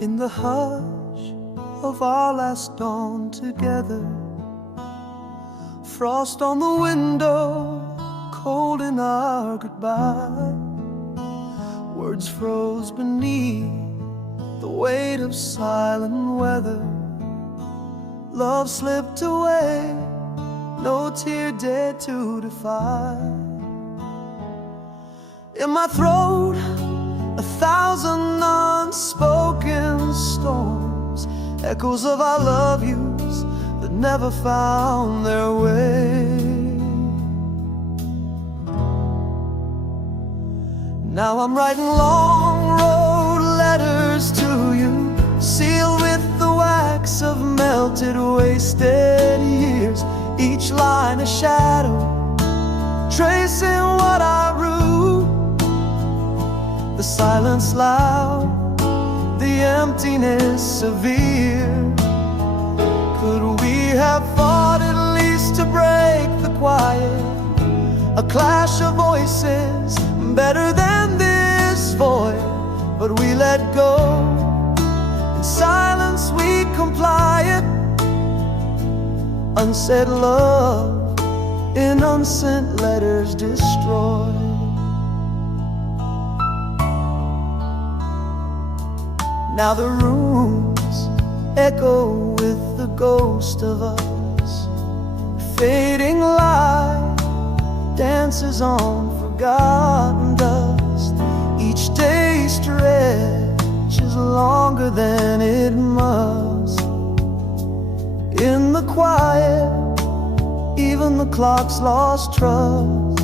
In the hush of our last dawn together, frost on the window, cold in our goodbye, words froze beneath the weight of silent weather. Love slipped away, no tear dared to defy. In my throat, 1,000 unspoken storms, echoes of our love yous that never found their way. Now I'm writing long road letters to you, sealed with the wax of melted, wasted years, each line a shadow, tracing what I rue. The silence loud, the emptiness severe. Could we have fought at least to break the quiet? A clash of voices, better than this void. But we let go, in silence we comply it. Unsaid love, in unsent letters destroyed. Now the rooms echo with the ghost of us. Fading light dances on forgotten dust. Each day stretches longer than it must. In the quiet, even the clock's lost trust.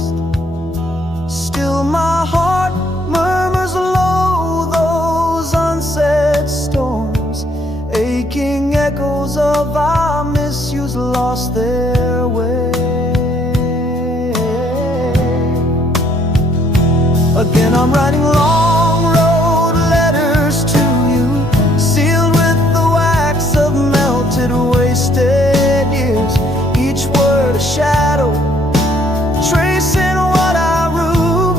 Still my heart murmurs low those unsaid storms, aching echoes of our misuse lost their way. Again I'm writing long road letters to you, sealed with the wax of melted, wasted years, each word a shadow, tracing what I rue.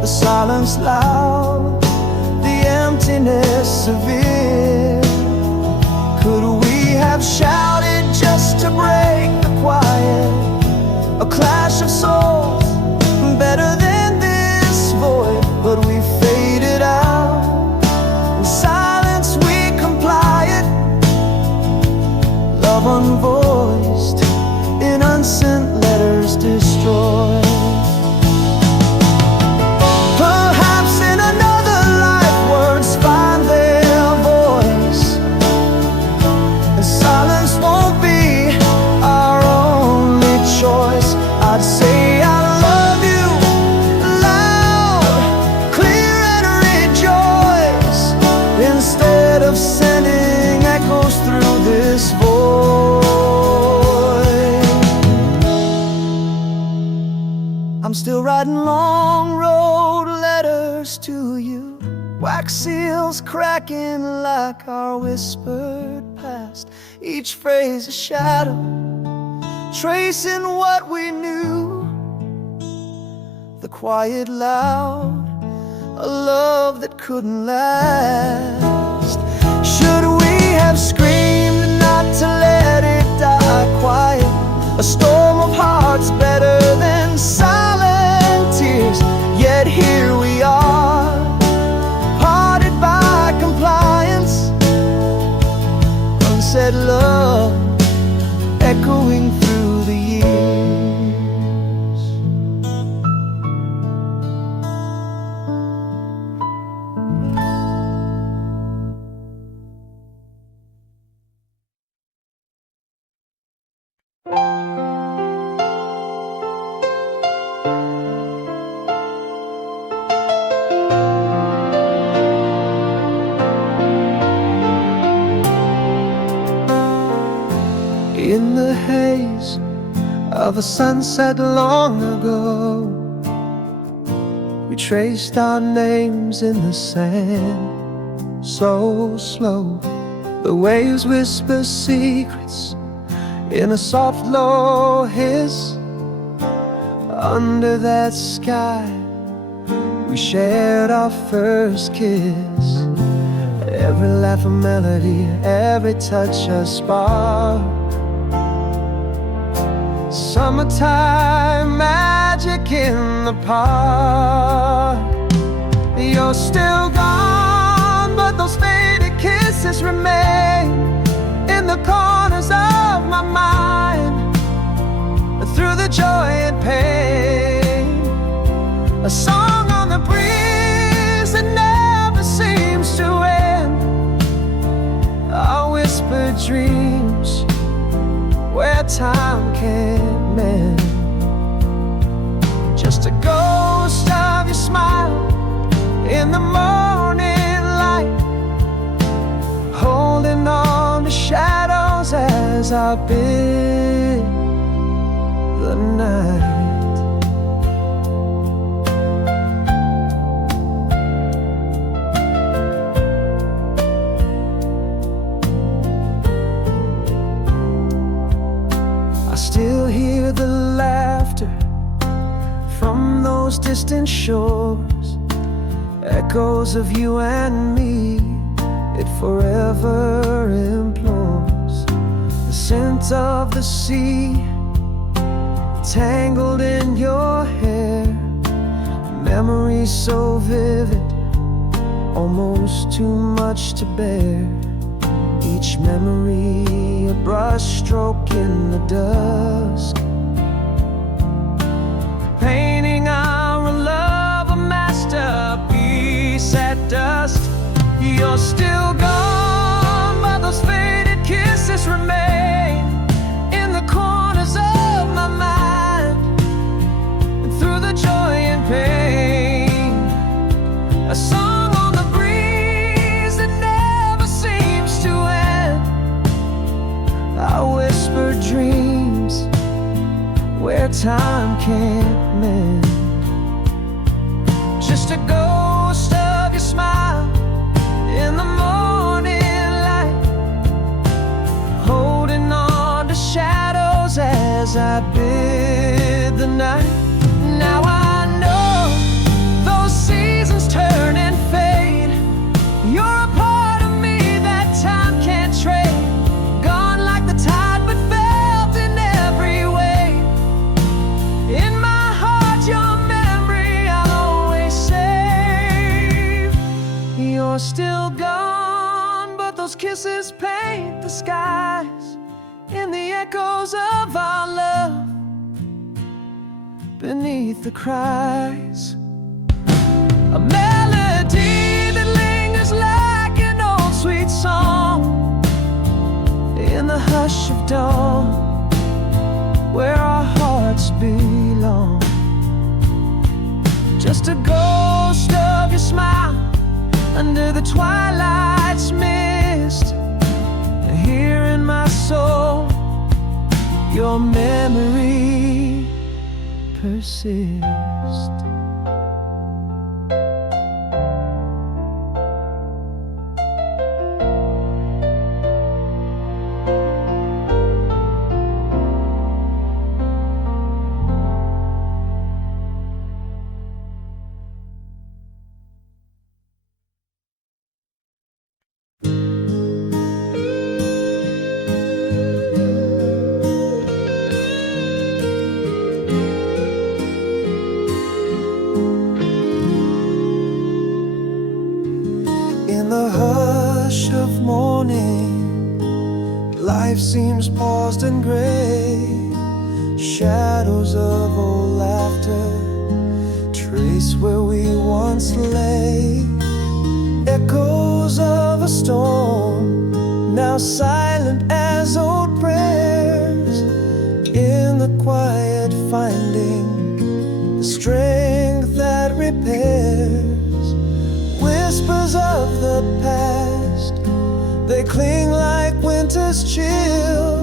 The silence loud, the emptiness severe. Could we have shouted just to break the quiet? A clash of souls, better than this void. But we faded out, in silence we comply it. Love unvoiced, in unsent letters destroyed. Perhaps in another life words find their voice, and silence won't be our only choice. I'd say I love you loud, clear and rejoice, instead of sending echoes through this void. I'm still writing long road letters to you, wax seals cracking like our whispered past, each phrase a shadow, tracing what we knew. The quiet loud, a love that couldn't last. Should we have screamed not to let it die quiet? A storm of hearts better than silent tears. Yet here we are, parted by compliance. Unsaid love echoing through the years. In the haze of a sunset long ago, we traced our names in the sand, so slow. The waves whisper secrets in a soft low hiss. Under that sky we shared our first kiss. every laugh a melody, every touch a spark. Summertime magic in the park. You're still gone, but those faded kisses remain in the corners of my mind, through the joy and pain. A song on the breeze that never seems to end. Our whispered dreams where time can't mend. Just a ghost of your smile in the morning light, holding on to shadows as I bid the night. I still hear the laughter from those distant shores, echoes of you and me, it forever implores. The scent of the sea tangled in your hair, memories so vivid, almost too much to bear. Each memory a brushstroke in the dusk, painting our love a masterpiece at dusk. You're still gone, but those faded kisses remain in the corners of my mind, through the joy and pain. A song on the breeze that never seems to end. Our whispered dreams where time can't mend. Just a ghost of your smile in the morning light, holding on to shadows as I bid the night. Now I know those seasons turn and fade. You're a part of me that time can't trade, gone like the tide but felt in every way. In my heart your memory I'll always save. You're still gone, but those kisses paint the skies in the echoes of our love, beneath the cries. A melody that lingers like an old sweet song in the hush of dawn, where our hearts belong. Just a ghost of your smile under the twilight's mist. Here in my soul your memory persist. In the hush of morning, life seems paused and gray. Shadows of old laughter trace where we once lay. Echoes of a storm, now silent as old prayers. In the quiet finding the strength that repairs. Whispers of the past, they cling like winter's chill.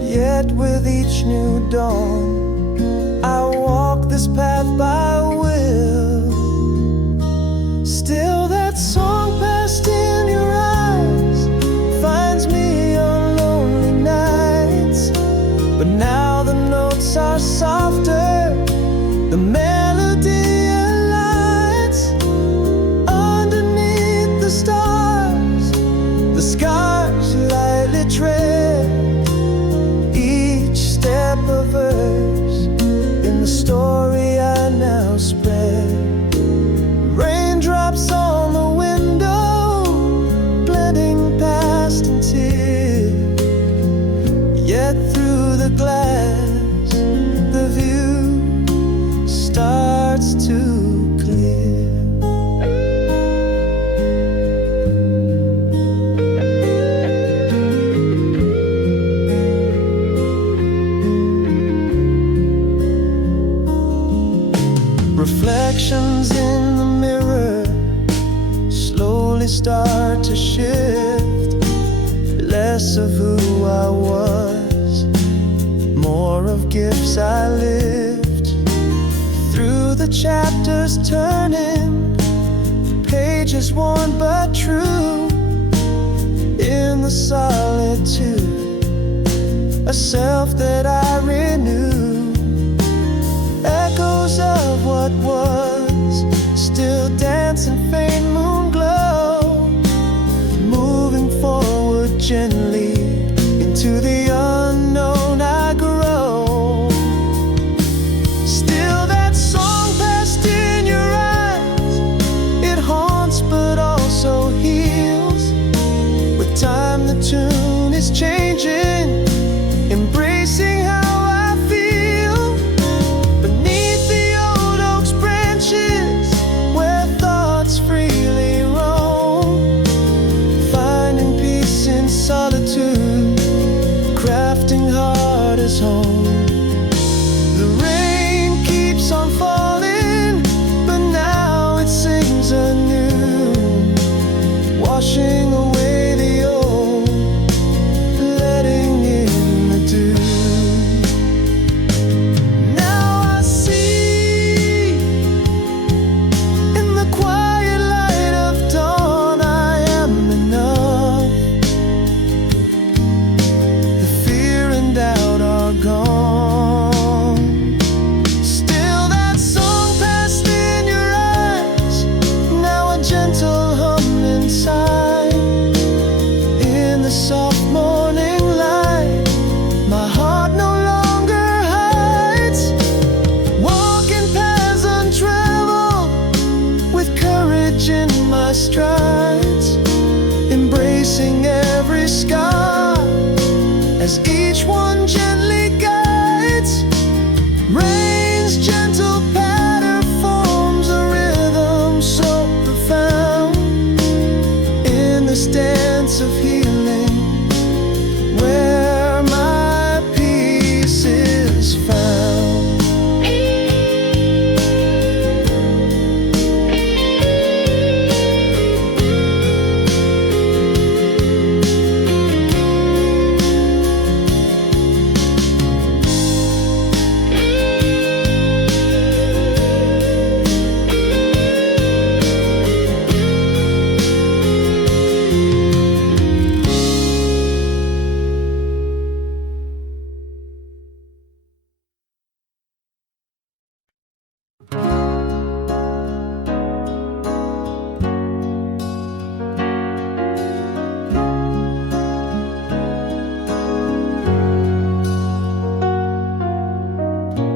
Yet with each new dawn, I walk this path by will. Still that song passed in your eyes finds me on lonely nights. But now the notes are softer, the melody alights underneath the stars. it tread, each step a verse in the story I now spread. Raindrops on the window, blending past and tears, yet through the glass the view starts to clear. Reflections in the mirror slowly start to shift, less of who I was, more of gifts I lived. Through the chapters turning, pages worn but true, in the solitude, a self that I renew. Echoes of what was still dance in faint moon glow, moving forward gently into the unknown I grow. Still that song passed in your eyes, it haunts but also heals. With time the tune is changing, embracing how solitude, crafting heart as home. The rain keeps on falling, but now it sings anew, washing away the old, letting in the dew. Now I see in the quiet light of dawn I am enough. Doubt are gone. Still that song passed in your eyes, now a gentle hum inside. In the soft morning light, my heart no longer hides, walking paths untraveled with courage in my strides, embracing every scar as each one gently guides. Rain's gentle patter forms a rhythm so profound in this dance of healing, where my peace is found.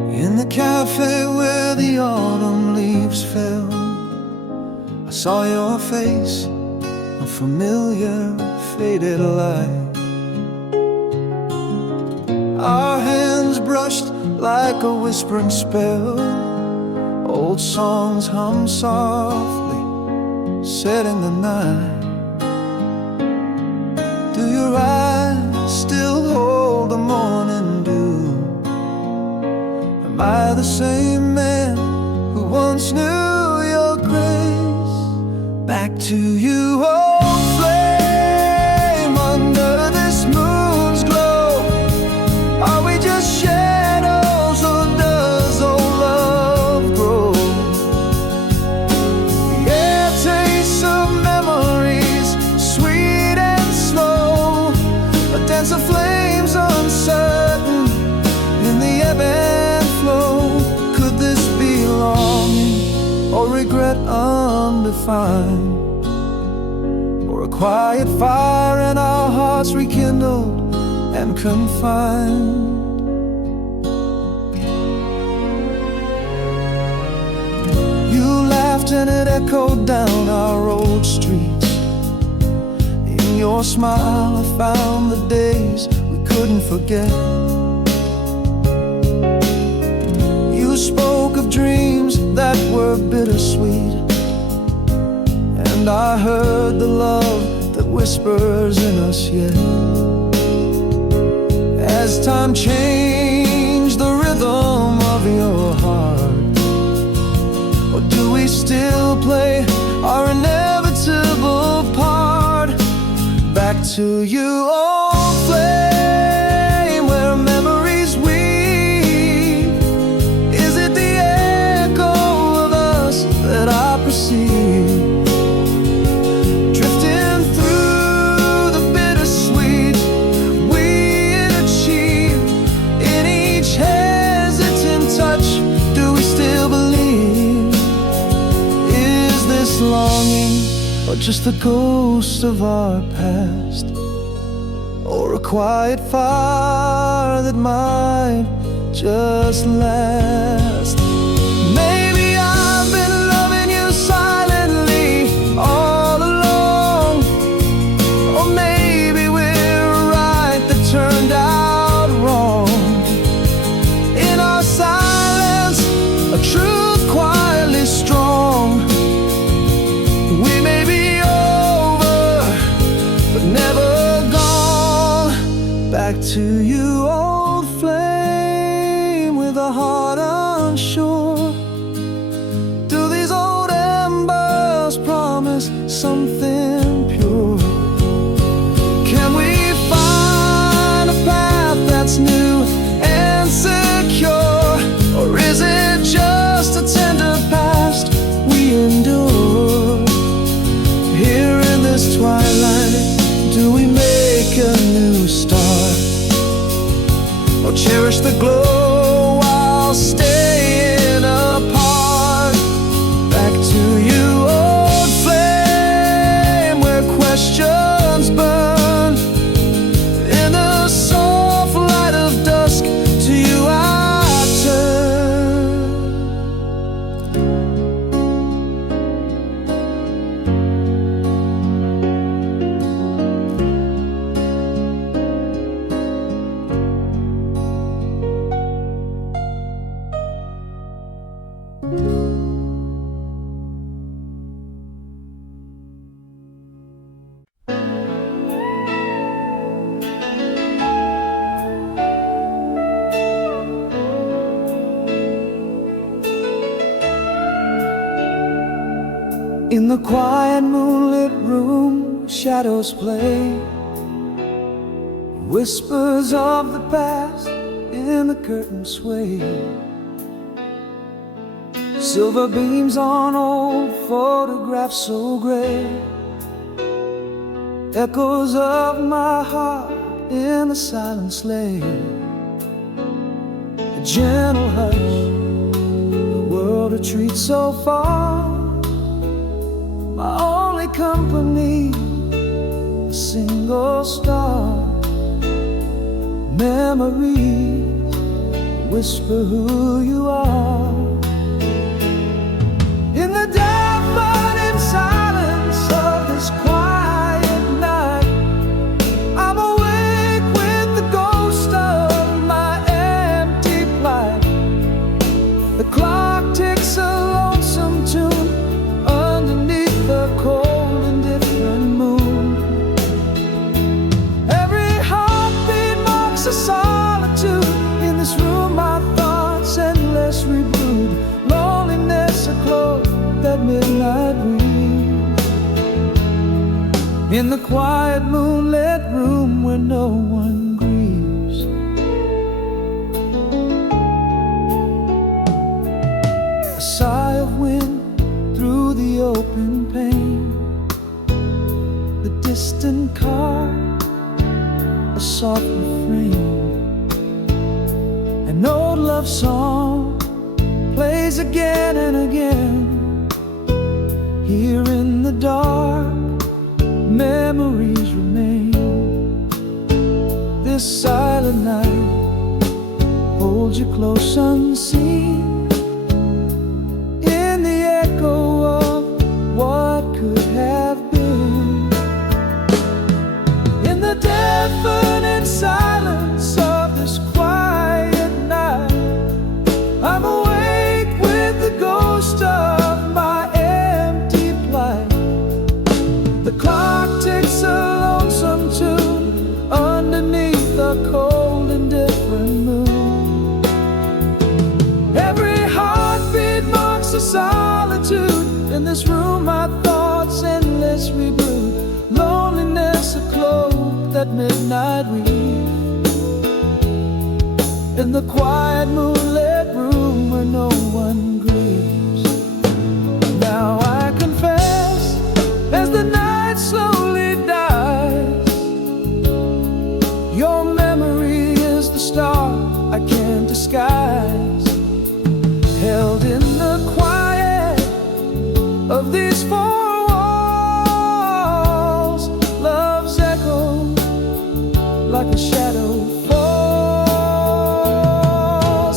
In the cafe where the autumn leaves fell, I saw your face, a familiar faded light. Our hands brushed like a whispering spell, old songs hum softly, setting the night. Do your eyes still hold the morning dew? Am I the same man who once knew your grace? Back to you, old flame, under this moon's glow. Are we just shadows, or does old love grow? Yeah, tastes of memories, sweet and slow, a dance of flames uncertain in the ebb and flow. Could this be longing or regret undefined, or a quiet fire in our hearts hearts rekindled and confined. You laughed and it echoed down our old streets. In your smile I found the days we couldn't forget. You spoke of dreams that were bittersweet, and I heard the love that whispers in us yet. As time changed the rhythm of your heart, or do we still play our inevitable part? Back to you, old flame, where memories weave. Is it the echo of us that I perceive? Drifting through the bittersweet, we achieve. In each hesitant touch, do we still believe? Is this longing or just a ghost of our past, or a quiet fire that might just last? Maybe I've been loving you silently all along, or maybe we're right that turned out wrong. In our silence, a truth quietly strong. We may be over, but never gone. Back to you, old flame, with a heart unsure. Do these old embers promise something pure? Can we find a path that's new and secure, or is it just a tender past we endure? Here in this twilight, do we make a new start, or cherish the glow while staying apart? Back to you, old flame, where questions burn. In the soft light of dusk, to you I turn. In the quiet moonlit room, shadows play. Whispers of the past in the curtain sway. Silver beams on old photographs so gray. Echoes of my heart in the silence lay. A gentle hush, the world retreats so far. My only company, a single star. Memories whisper who you are. In the deafening silence of this quiet night, I'm awake with the ghost of my empty plight. The clock ticks a lonesome tune underneath the cold indifferent moon. Every heartbeat marks a solitude. In this room my thoughts endless rebrood. Loneliness a cloak that midnight weaves. In the quiet moonlit room where no one grieves. A sigh of wind through the open pane. The distant car, a soft refrain. An old love song plays again and again. Here in the dark, memories remain. this silent night, hold you close unseen, in the echo of what could have been. In the deafening silence of this quiet night, I'm awake with the ghost of my empty plight. The clock ticks a lonesome tune underneath a cold indifferent moon. Every heartbeat marks a solitude. In this room my thoughts endlessly brood. Loneliness a cloak that midnight weaves. In the quiet moonlit room where no one grieves. Now I confess, as the night slowly dies, your memory is the star I can't disguise. Held in the quiet of these four walls, love's echo like a shadow falls.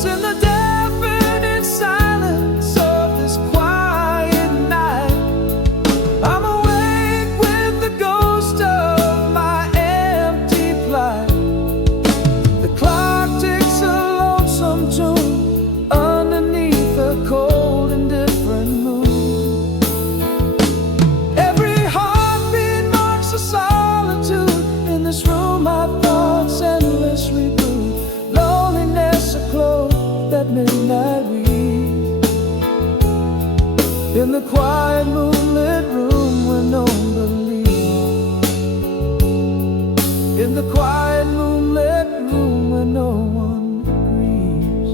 In the deafening silence of this quiet night, I'm awake with the ghost of my empty plight. The clock ticks a lonesome tune underneath a cold indifferent moon. Every heartbeat marks a solitude. In this room my thoughts endlessly brood. Loneliness a cloak that midnight weaves. In the quiet moonlit room where no one believes. In the quiet moonlit room where no one grieves.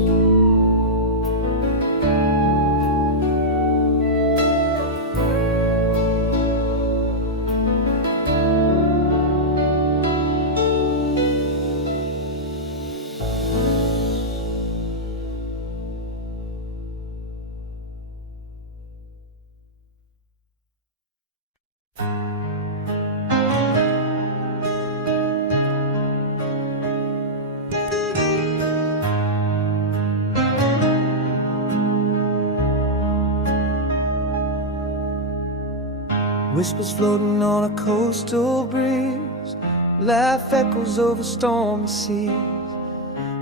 Whispers floating on a coastal breeze, laugh echoes over stormy seas.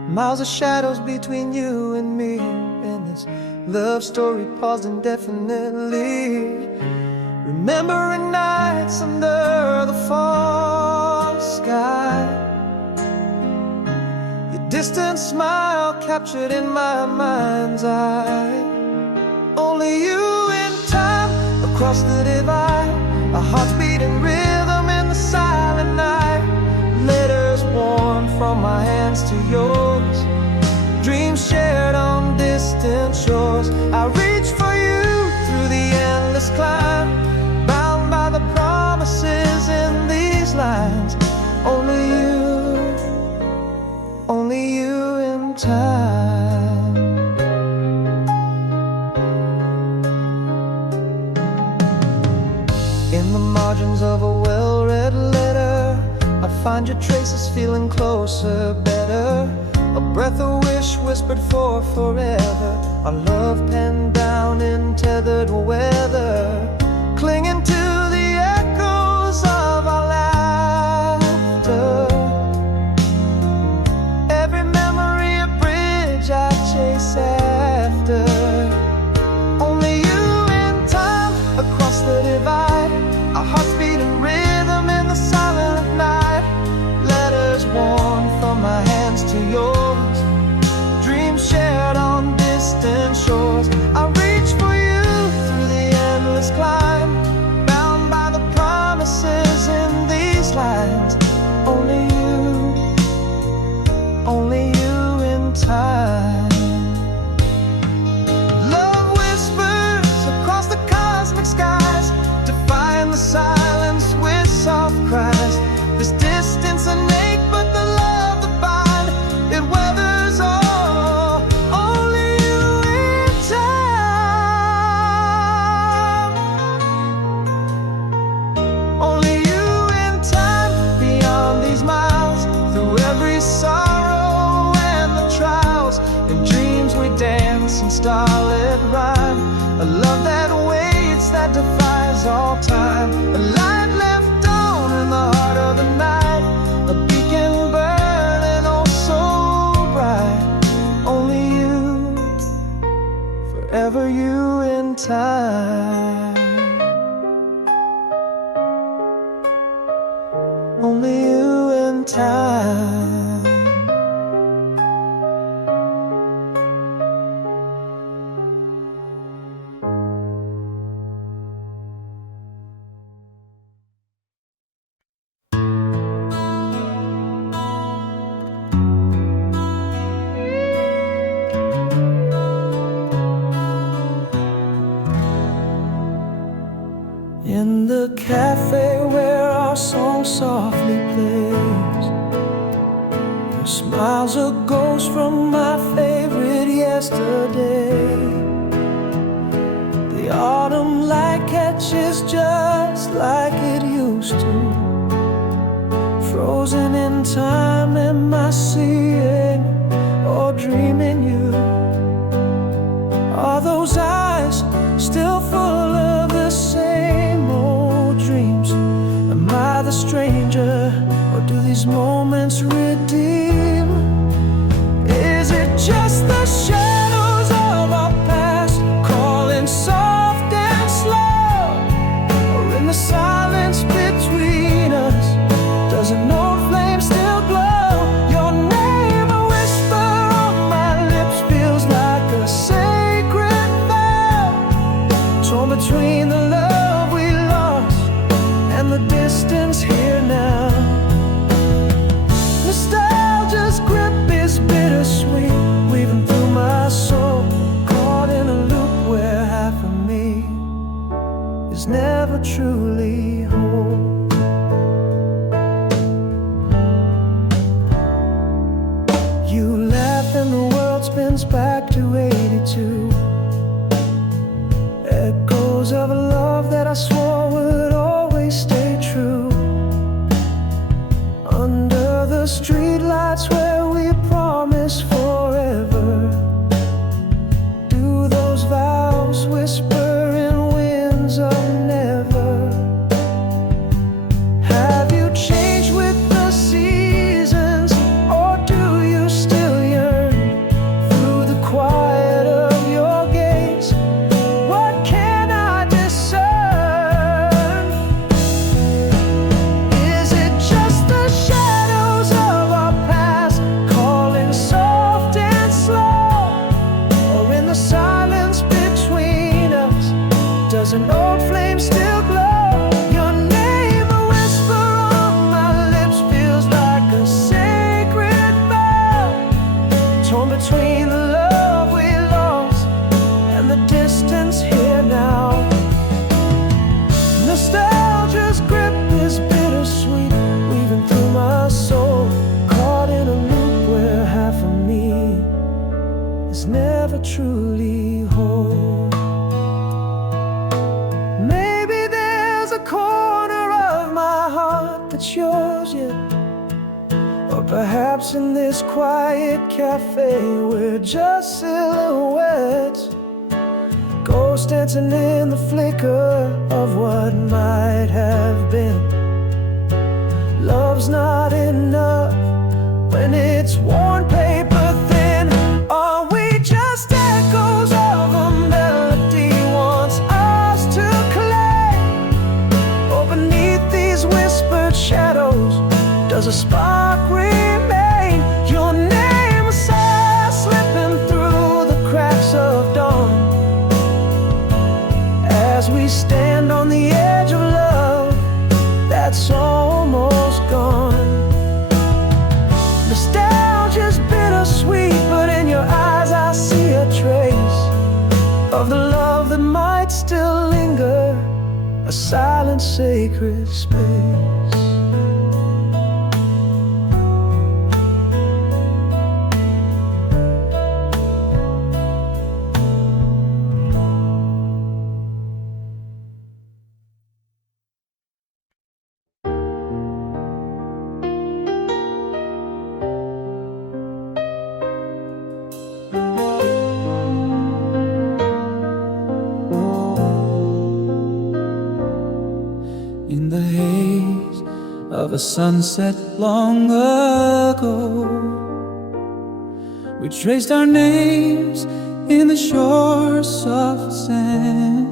Miles of shadows between you and me, and this love story paused indefinitely. Remembering nights under the fall sky, your distant smile captured in my mind's eye. Only you in time across the divide, our hearts beating rhythm in the silent night. Letters worn from my hands to yours, dreams shared on distant shores. I reach for you through the endless climb, bound by the promises in these lines. Only you in time. In the margins of a well-read letter, I find your traces feeling closer, better. A breath, a wish whispered for forever. Our love penned down in tethered weather, clinging to the echoes of our laughter. Every memory a bridge I chase after. Only you in time across the divide, our hearts beating rhythm in the silent night. Letters worn from my hands to yours, dreams shared on distant shores. I reach for you through the endless climb, bound time. In the cafe where our song softly plays, your smile's a ghost from my favorite yesterday. The autumn light catches just like it used to, frozen in time. Am I seeing or dreaming you? Are those eyes still full of the same old dreams? Am I the stranger, or do these moments redeem? Is it just the shadows of our past calling soft and slow? Or in the silence between us, does an old flame still glow? Your name, a whisper on my lips, feels like a sacred vow, torn between the love we lost and the distance here now. Nostalgia's grip is bittersweet, weaving through my soul, caught in a loop where half of me is never truly whole. You laugh and the world spins back to 82. Echoes of a love that I swore would always stay true. Under the streetlights where we promised forever, do those vows whisper in winds of never? Have you changed with the seasons, or do you still yearn through the quiet of your gaze? What can I discern? Is it just the shadows of our past calling soft and slow? Or in the silence between us, does an old flame still glow? Your name, a whisper on my lips, feels like a sacred vow, torn between the love we lost and the distance here now. Nostalgia's grip is bittersweet, weaving through my soul, caught in a loop where half of me is never truly whole. Maybe there's a corner of my heart that's yours yet, or perhaps in this quiet cafe we're just silhouettes, ghosts dancing in the flicker of what might have been. Love's not enough when it's worn paper thin. Are we just echoes of a melody once ours to claim? Or beneath these whispered shadows, does a spark remain? Your name, a sigh slipping through the cracks of dawn, as we stand on the edge of love that's almost gone. Nostalgia's bittersweet, but in your eyes I see a trace of the love that might still linger, a silent sacred space. In the haze of a sunset long ago, we traced our names in the shore's soft sand,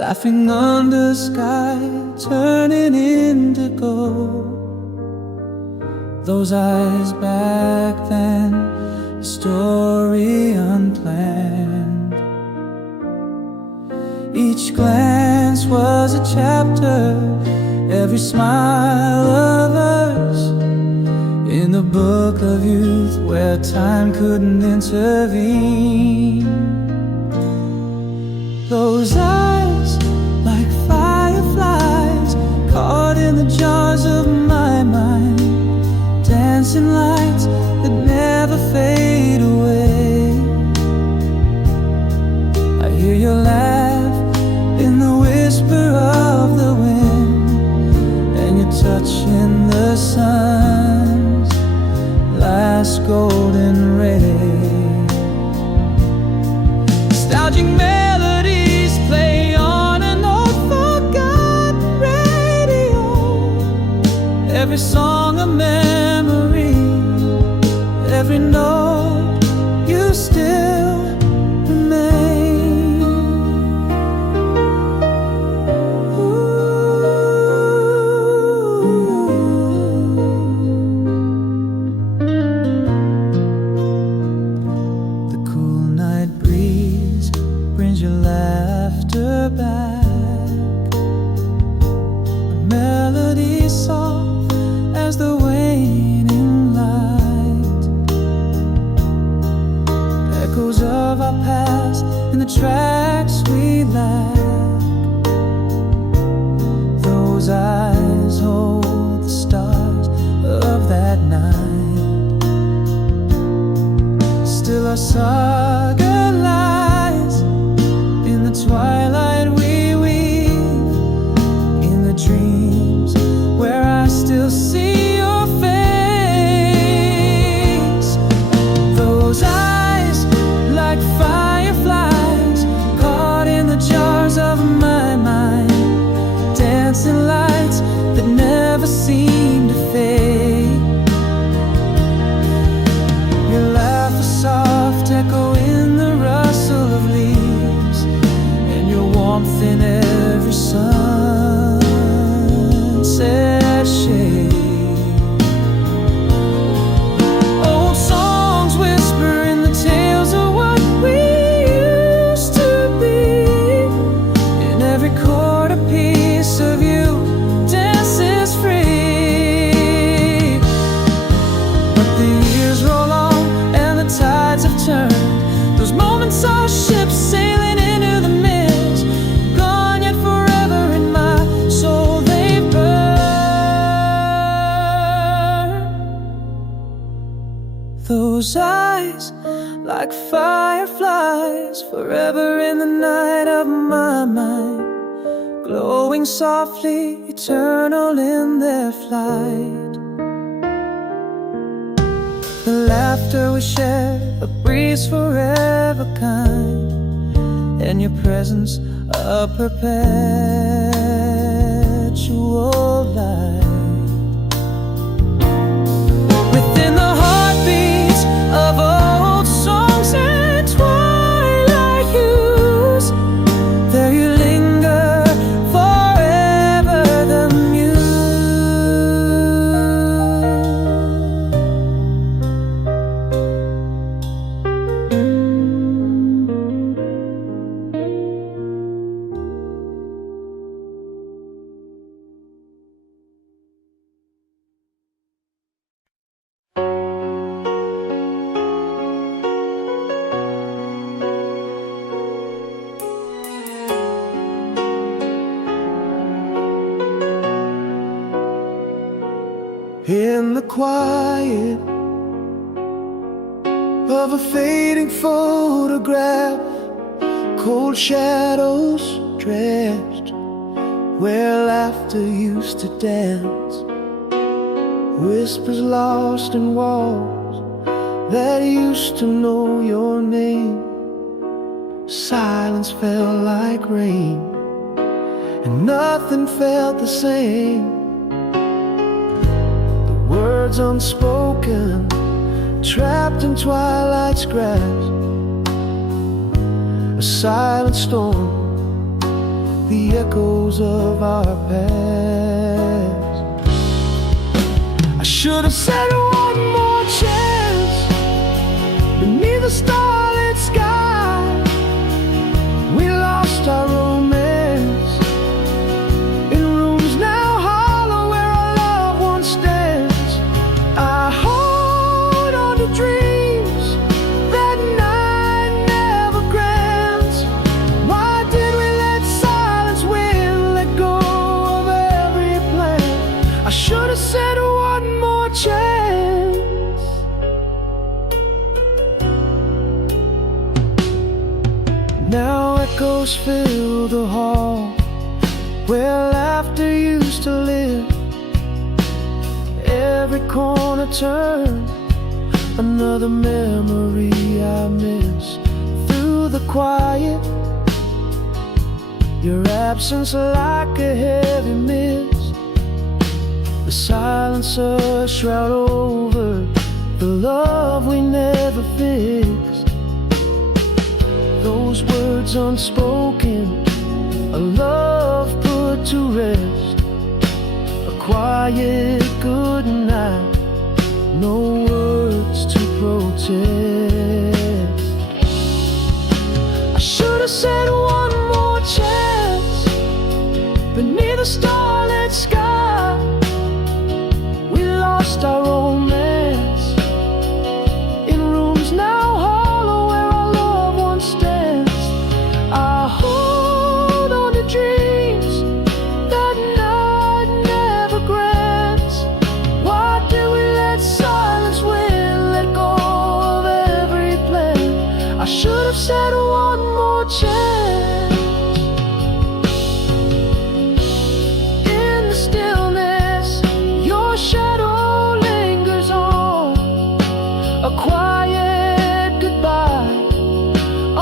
laughing under sky turning indigo. Those eyes back then, a story unplanned. Each glance was a chapter, every smile a verse, in the book of youth where time couldn't intervene. Those eyes like fireflies caught in the jars of my mind, dancing lights that never fade away. I hear your laugh in the whisper of the wind, and your touch in the sun's last golden ray. Nostalgic melodies play on an old forgotten radio, every song a memory, every note you still remain. The cool night breeze brings your laughter back, a melody soft as the waning light, echoes of our past in the tracks we lack. Those eyes hold the stars of that night, still our saga lies in the twilight we weave, in the dreams where I still see your face. Those eyes like fireflies caught in the jars of my mind, dancing lights that never seem to fade. Your laugh a soft echo in the rustle of leaves, and your warmth in every sunset shade. Old songs whisper in the tales of what we used to be, in every chord a piece of you dances free. But the years roll on and the tides have turned, those moments are ships sailing into the mist, gone yet forever in my soul they burn. Those eyes like fireflies forever in the night of my mind, glowing softly, eternal in their flight. The laughter we share, a breeze forever kind, and your presence a perpetual light. Within the heartbeats of old songs and twilight hues, there you linger forever, the muse. In the quiet of a fading photograph, cold shadows stretched where laughter used to dance, whispers lost in walls that used to know your name. Silence fell like rain, and nothing felt the same. Words unspoken, trapped in twilight's grasp, a silent storm the echoes of our past. I should have said one more chance beneath the starlit sky. We lost our romance in rooms now hollow where our loved one stands. I hold on to dreams that night never grants. Why did we let silence win, let go of every plan? I should have said one more chance. Now echoes fill the hall where laughter used to live. Every corner turned, another memory I miss. Through the quiet, your absence like a heavy mist. The silence a shroud over the love we never fixed. Those words unspoken, a love put to rest. A quiet good night, no words to protest. I should have said one more chance beneath the starlit sky. We lost our romance in rooms now hollow where our loved one stands. I hold on to dreams that night never grants. Why did we let silence win, let go of every plan? I should have said one more chance. In the stillness, your shadow lingers on, a quiet goodbye,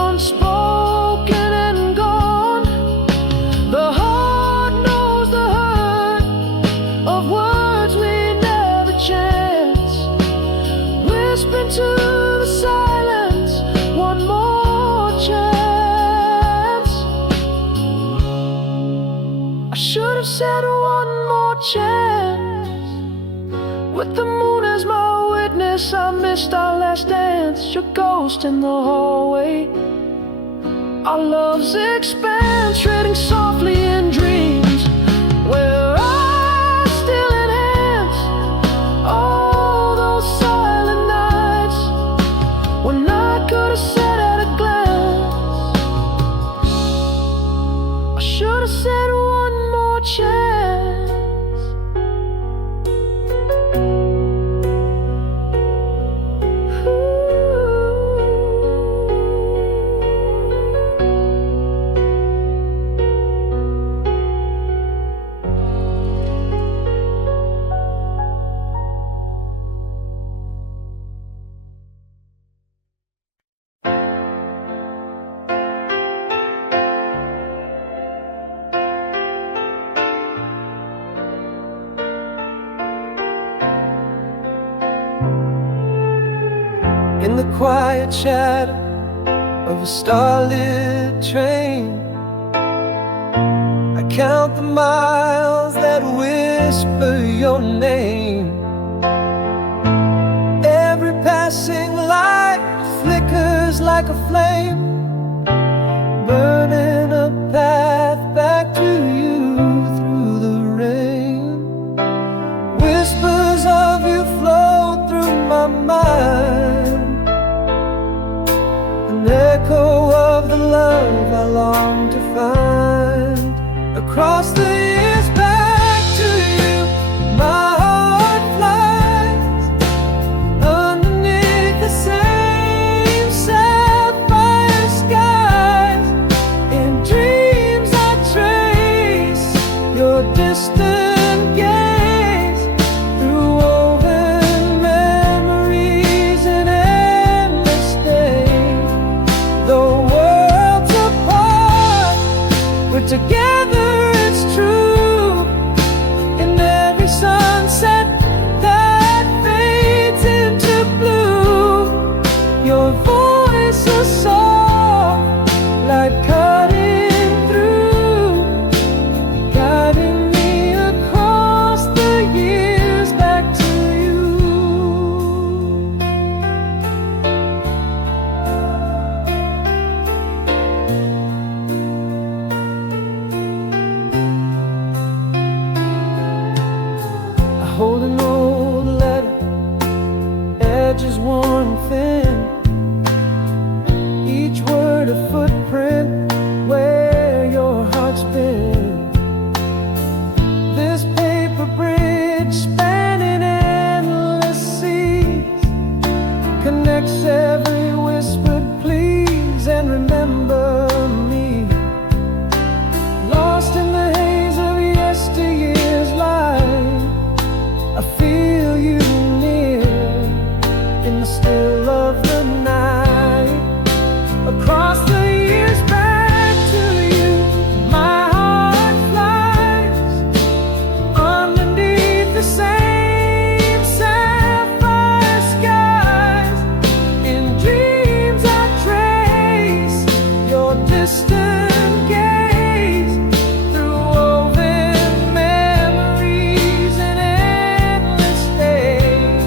unspoken and gone. The heart knows the hurt of words we never chance. Whisper to the silence, one more chance. I should have said one more chance. With the moon as my witness, I missed our last dance. Your ghost in the hallway, our love's expanse, treading softly in dreams where I still enhance all those silent nights when I could have said at a glance. I should have said one more chance. In the quiet chatter of a starlit train, I count the miles that whisper your name. Every passing light flickers like a flame, burning a path back to you through the rain. Whispers of you flow through my mind, an echo of the love I long to find. Across the years back to you, my heart flies underneath the same sapphire skies. In dreams I trace your distant gaze through woven memories in endless days. Though worlds apart, we're together, it's true. patches worn thin, each word a footprint where your heart's been. This paper bridge spanning endless seas connects every whispered please and remember me. Lost in the haze of yesteryear's light, I feel you near in the still of the night. Across the years back to you, my heart flies underneath the same sapphire skies. In dreams I trace your distant gaze through woven memories and endless days.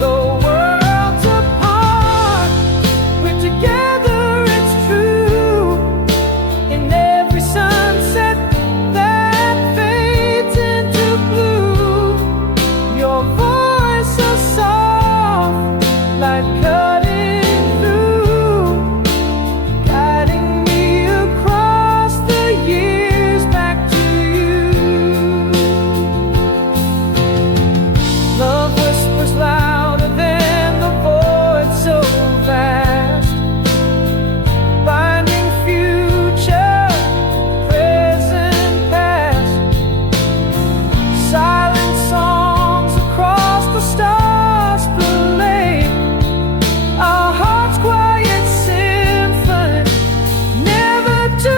Though worlds apart, we're together, it's true. In every sunset that fades into blue, your voice so soft, like cutting through, guiding me across the years back to you. Love whispers louder than the void so vast, binding future, present, past. Silent songs across the stars play, our hearts' quiet symphony, never to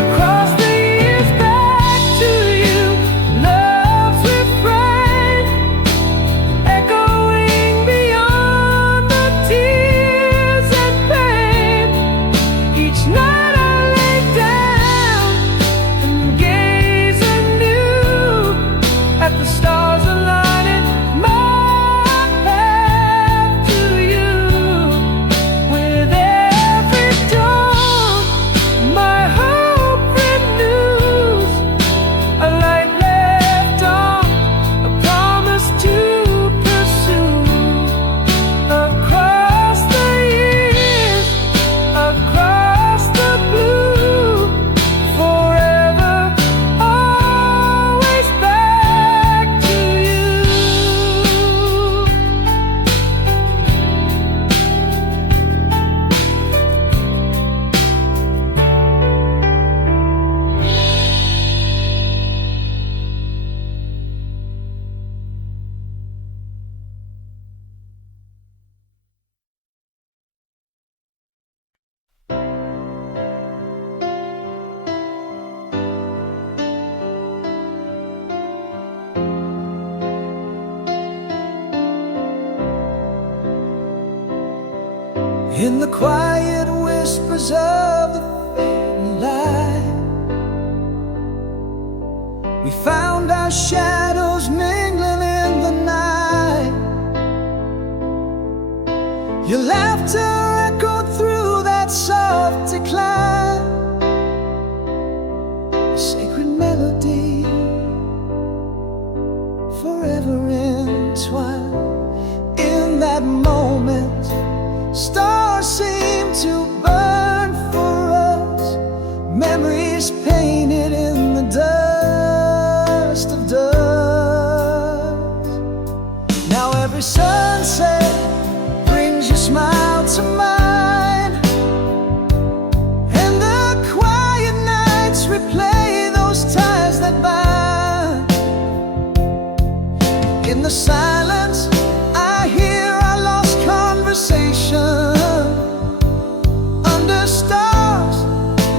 Across the years back to you, love's refrain, echoing beyond the tears and pain. Each night I lay down and gaze anew at the stars aligning my path to you. With every dawn, my hope renews, a light left on, a promise to pursue. Across the years, across the blue, forever, always back to you. In the quiet whispers of the fading light, we found our shadows mingling in the night. Your laughter echoed through that soft decline, a sacred melody forever entwined. In that moment, stars seem to burn for us, memories painted in the dust of dust. Now every sunset brings your smile to mine, and the quiet nights replay those ties that bind. In the silence, I hear our lost conversation. Under stars,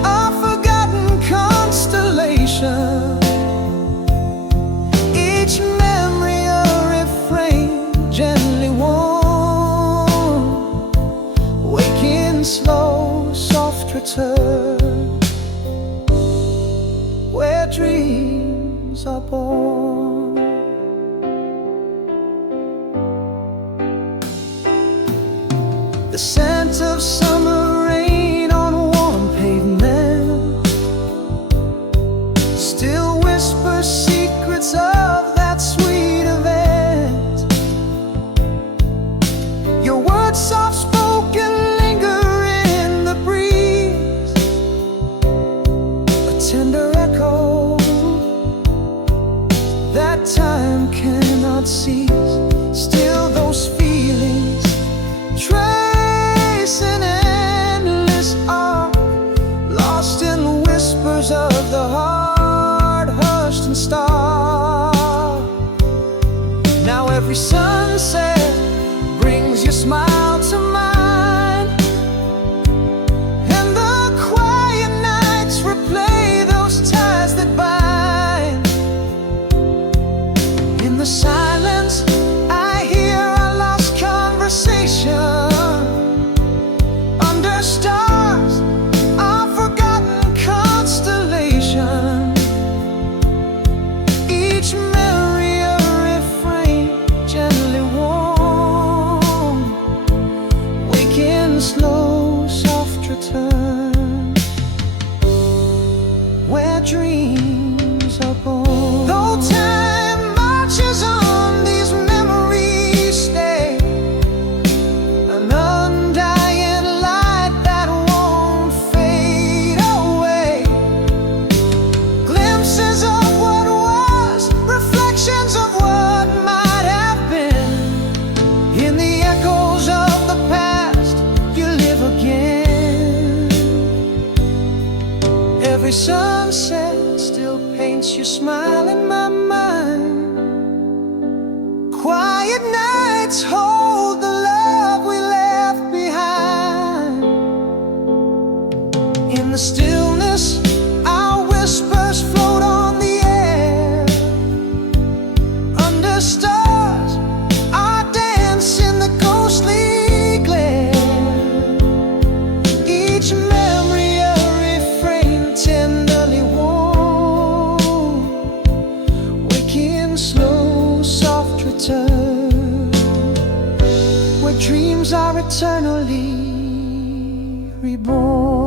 our forgotten constellation. Each memory a refrain gently worn, waking slow, soft return, where dreams are born. the scent of summer rain on a warm pavement still whispers secrets of that sweet event. Your words soft-spoken linger in the breeze, a tender echo that time cannot seize. Still those feelings trace an endless arc, lost in whispers of the heart, hushed and stark. Now every sunset brings your smile to mine, and the quiet nights replay those ties that bind. In the silence I hear our lost conversation, under stars, our forgotten constellation. Each memory a refrain, gently warm, waking slow, soft return, where dreams are born. Though time marches on, these memories stay, an undying light that won't fade away. Glimpses of what was, reflections of what might have been. In the echoes of the past, you live again. Every sunset still paints your smile in my mind. Quiet nights hold the love we left behind. In the stillness, our whispers float on the air. Under stars, our dance in the ghostly glare. Each memory a refrain, tenderly warm, waking slow, soft return, where dreams are eternally reborn.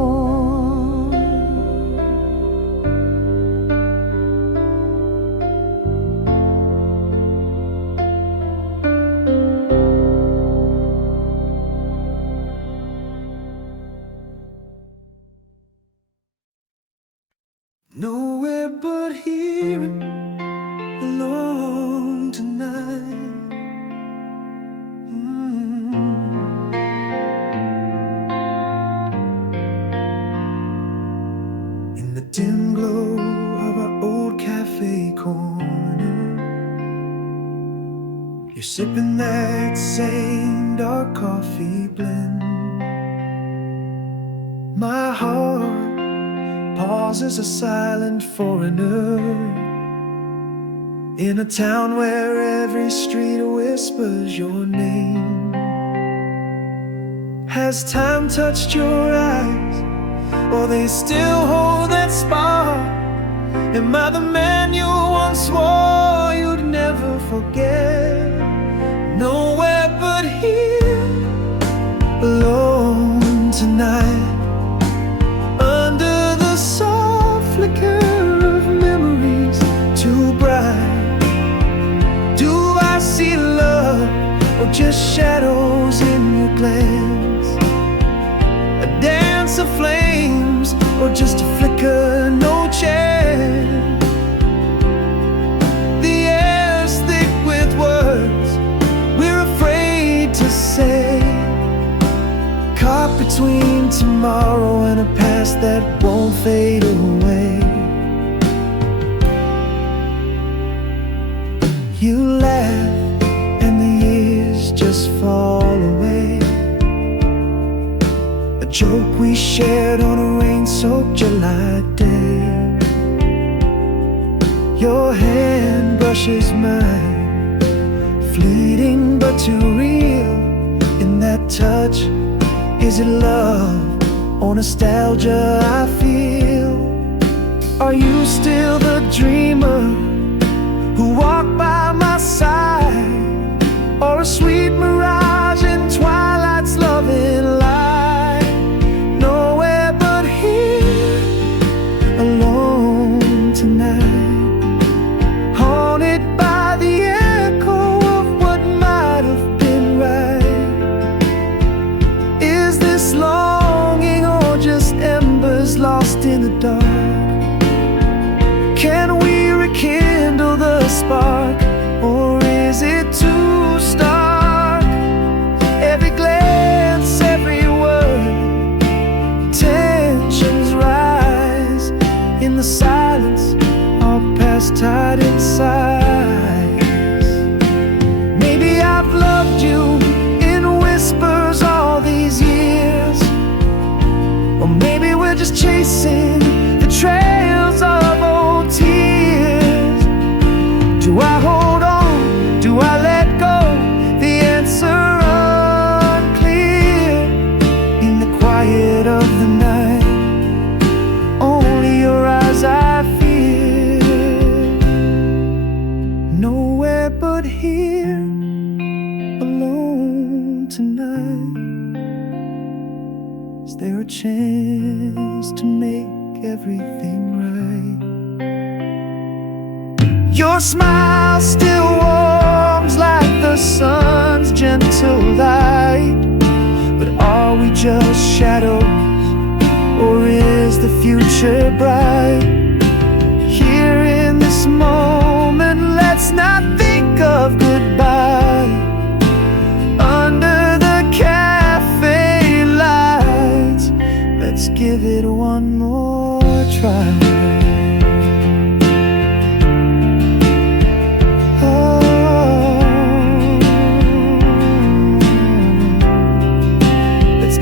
Nowhere but here, alone tonight. In the dim glow of our old cafe corner, you're sipping that same dark coffee blend. My heart pauses, a silent foreigner, in a town where every street whispers your name. Has time touched your eyes, or they still hold that spark? Am I the man you once swore you'd never forget? Nowhere but here, alone tonight, under the soft flicker of memories too bright. Do I see love, or just shadows in your glance? A dance of flames, or just a flicker, no chance? The air's thick with words we're afraid to say, caught between tomorrow and a past that won't fade away. You laugh and the years just fall away, a joke we shared on a rain-soaked July day. Your hand brushes mine, fleeting but too real. In that touch, is it love or nostalgia I feel? Are you still the dreamer who walked by my side, or a sweet mirage in twilight's loving they're a chance to make everything right. Your smile still warms like the sun's gentle light. But are we just shadows, or is the future bright? Here in this moment, let's not think of goodbye. Under the cafe lights, let's give it one more try.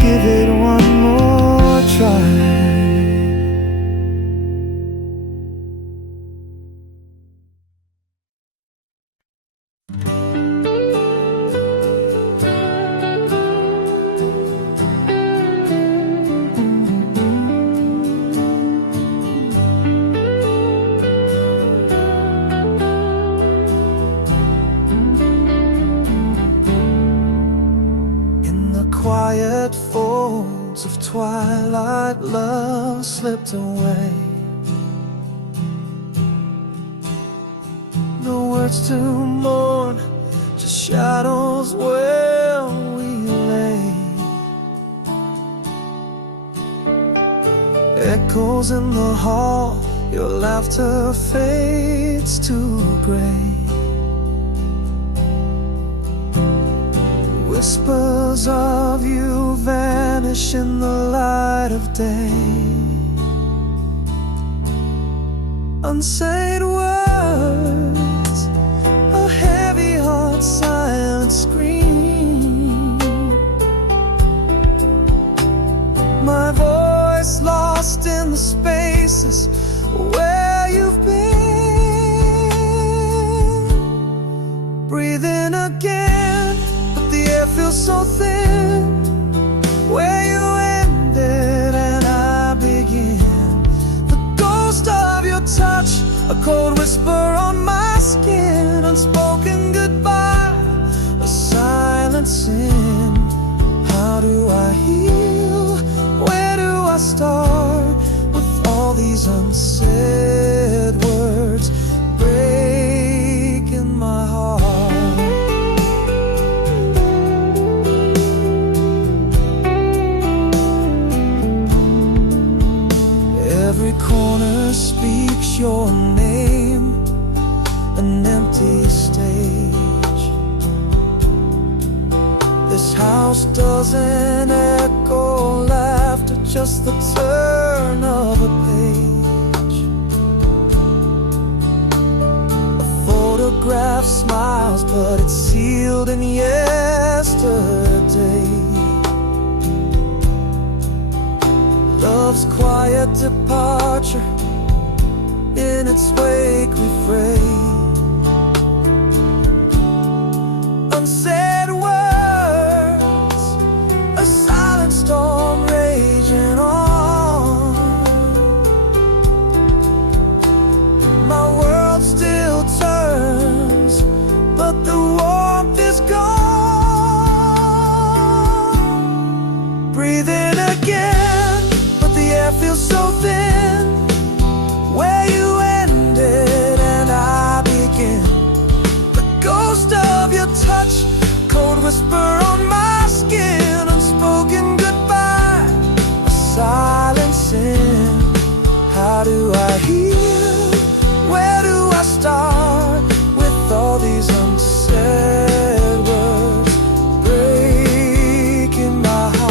Give it one more try. Quiet folds of twilight, love slipped away. No words to mourn, just shadows where we lay. Echoes in the hall, your laughter fades to gray. Whispers of you vanish in the light of day. Unsaid words, a heavy heart, silent scream. My voice lost in the spaces where you've been. Breathing again, the air feels so thin. Where you ended and I begin. The ghost of your touch, a cold whisper on my skin. Unspoken goodbye, a silent sin. How do I heal? Where do I start? With all these unsaid words breaking my heart. Every corner speaks your name, an empty stage. This house doesn't echo laughter, just the turn of a page. A photograph smiles, but it's sealed in yesterday. Love's quiet departure, in its wake we fray. Unsaid words, a silent storm raging on. My world still turns, but the warmth is gone. Breathing again, feels so thin. Where you ended and I begin. The ghost of your touch, cold whisper on my skin. Unspoken goodbye, a silent sin. How do I heal? Where do I start? With all these unsaid words breaking my heart.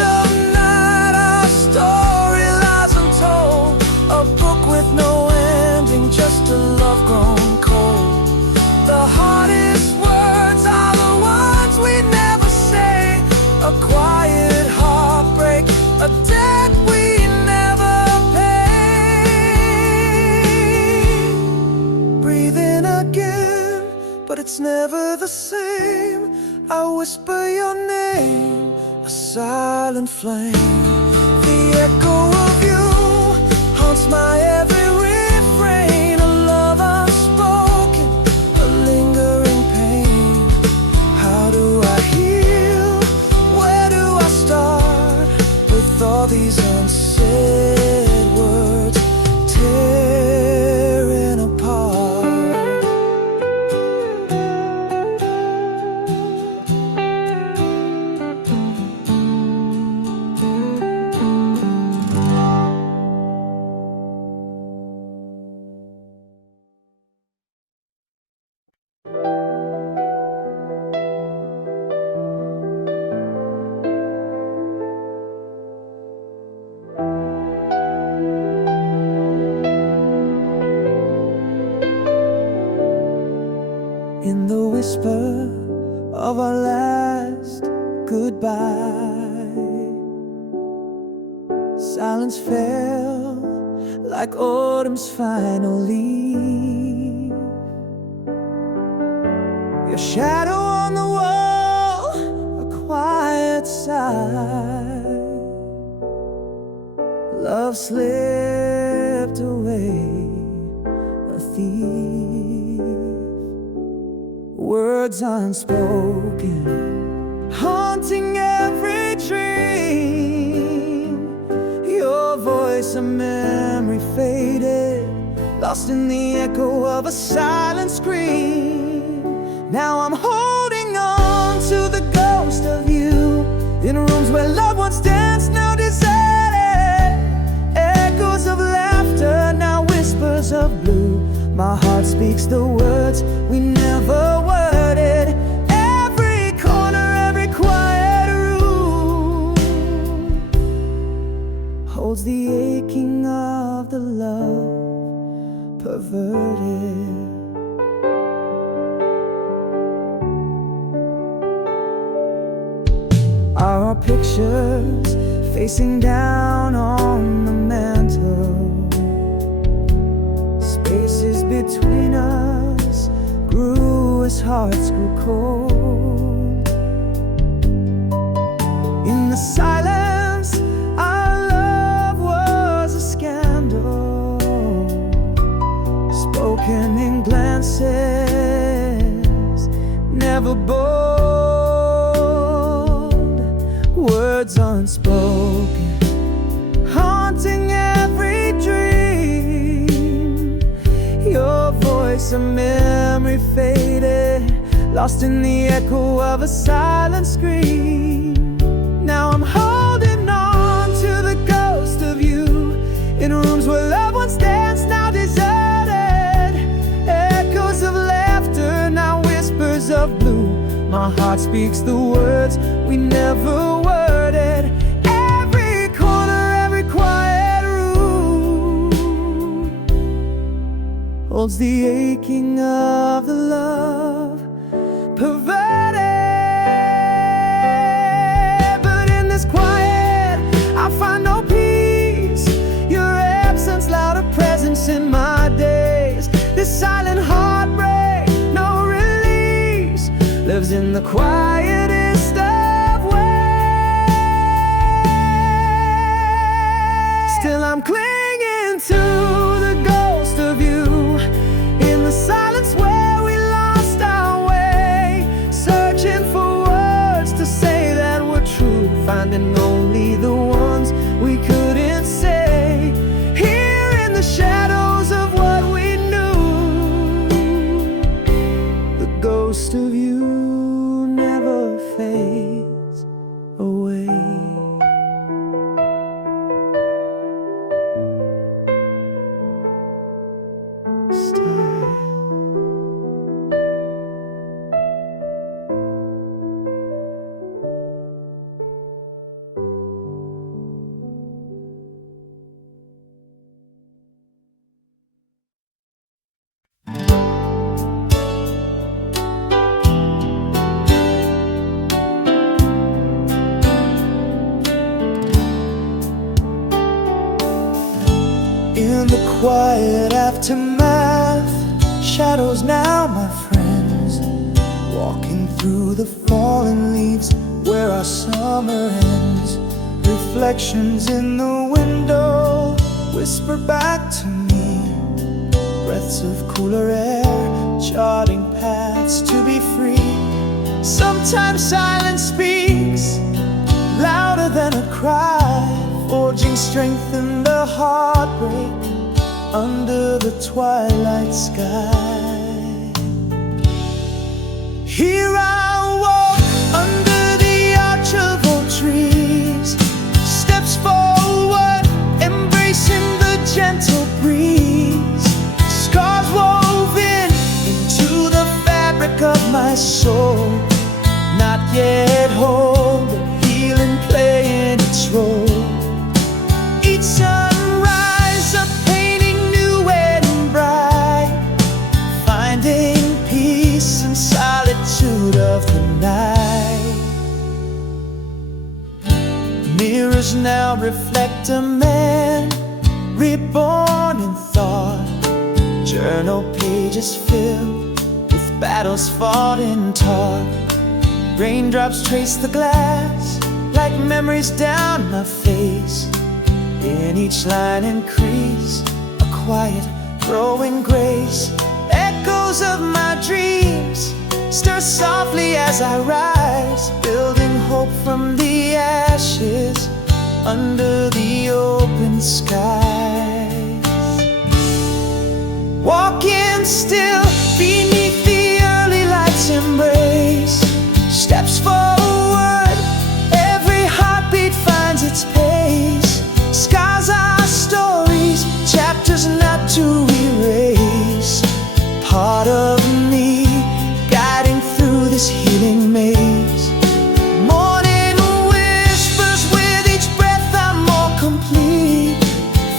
Of night, our story lies untold. A book with no ending, just a love grown cold. The hardest words are the ones we never say. A quiet heartbreak, a debt we never pay. Breathing again, but it's never the same. I whisper your name, a silent flame. The echo of you haunts my every refrain. A love unspoken, a lingering pain. How in the whisper of our last goodbye. Silence fell like autumn's final leaf. Your shadow on the wall, a quiet sigh. Love slipped away, a thief. Words unspoken, haunting every dream. Your voice, a memory faded, lost in the echo of a silent scream. Now I'm holding on to the ghost of you, in rooms where loved ones dance, now deserted. Echoes of laughter, now whispers of blue. My heart speaks the words we never worded. Every corner, every quiet room holds the aching of the love perverted. Our pictures facing down on the mantle. Spaces between us grew as hearts grew cold. In the silence, our love was a scandal, spoken in glances, never bold. Words unspoken, haunting every dream. Your voice, a memory faded, lost in the echo of a silent scream. Now I'm holding on to the ghost of you, in rooms where loved ones dance, now deserted. Echoes of laughter, now whispers of blue. My heart speaks the words we never worded. Every corner, every quiet room holds the aching of the love perverted. But in this quiet, I find no peace. Your absence, louder presence in my days. This silent heartbreak, no release, lives in the quietest of ways. Still I'm clinging to the ghost of you, in the silence where we lost our way, searching for words to say that were true, finding only the ones we couldn't say. Here in the shadows of what we knew, the ghost of you never fades away. In the quiet aftermath, shadows now, my friends, walking through the fallen leaves where our summer ends. Reflections in the window whisper back to me, breaths of cooler air, charting paths to be free. Sometimes silence speaks louder than a cry, forging strength in the heartbreak under the twilight sky. Here I walk under the arch of old trees, steps forward, embracing the gentle breeze. Scars woven into the fabric of my soul, not yet whole, but healing playing its role. Each sunrise, a painting new and bright, finding peace and now reflect a man reborn in thought. Journal pages filled with battles fought and taught. Raindrops trace the glass like memories down my face. In each line increase a quiet growing grace. Echoes of my dreams stir softly as I rise, building hope from the ashes under the open skies. Walking still beneath the early light's embrace. Steps forward, every heartbeat finds its pace. Scars are stories, chapters not to erase. Part of me guiding through this healing maze. Morning whispers, with each breath I'm more complete.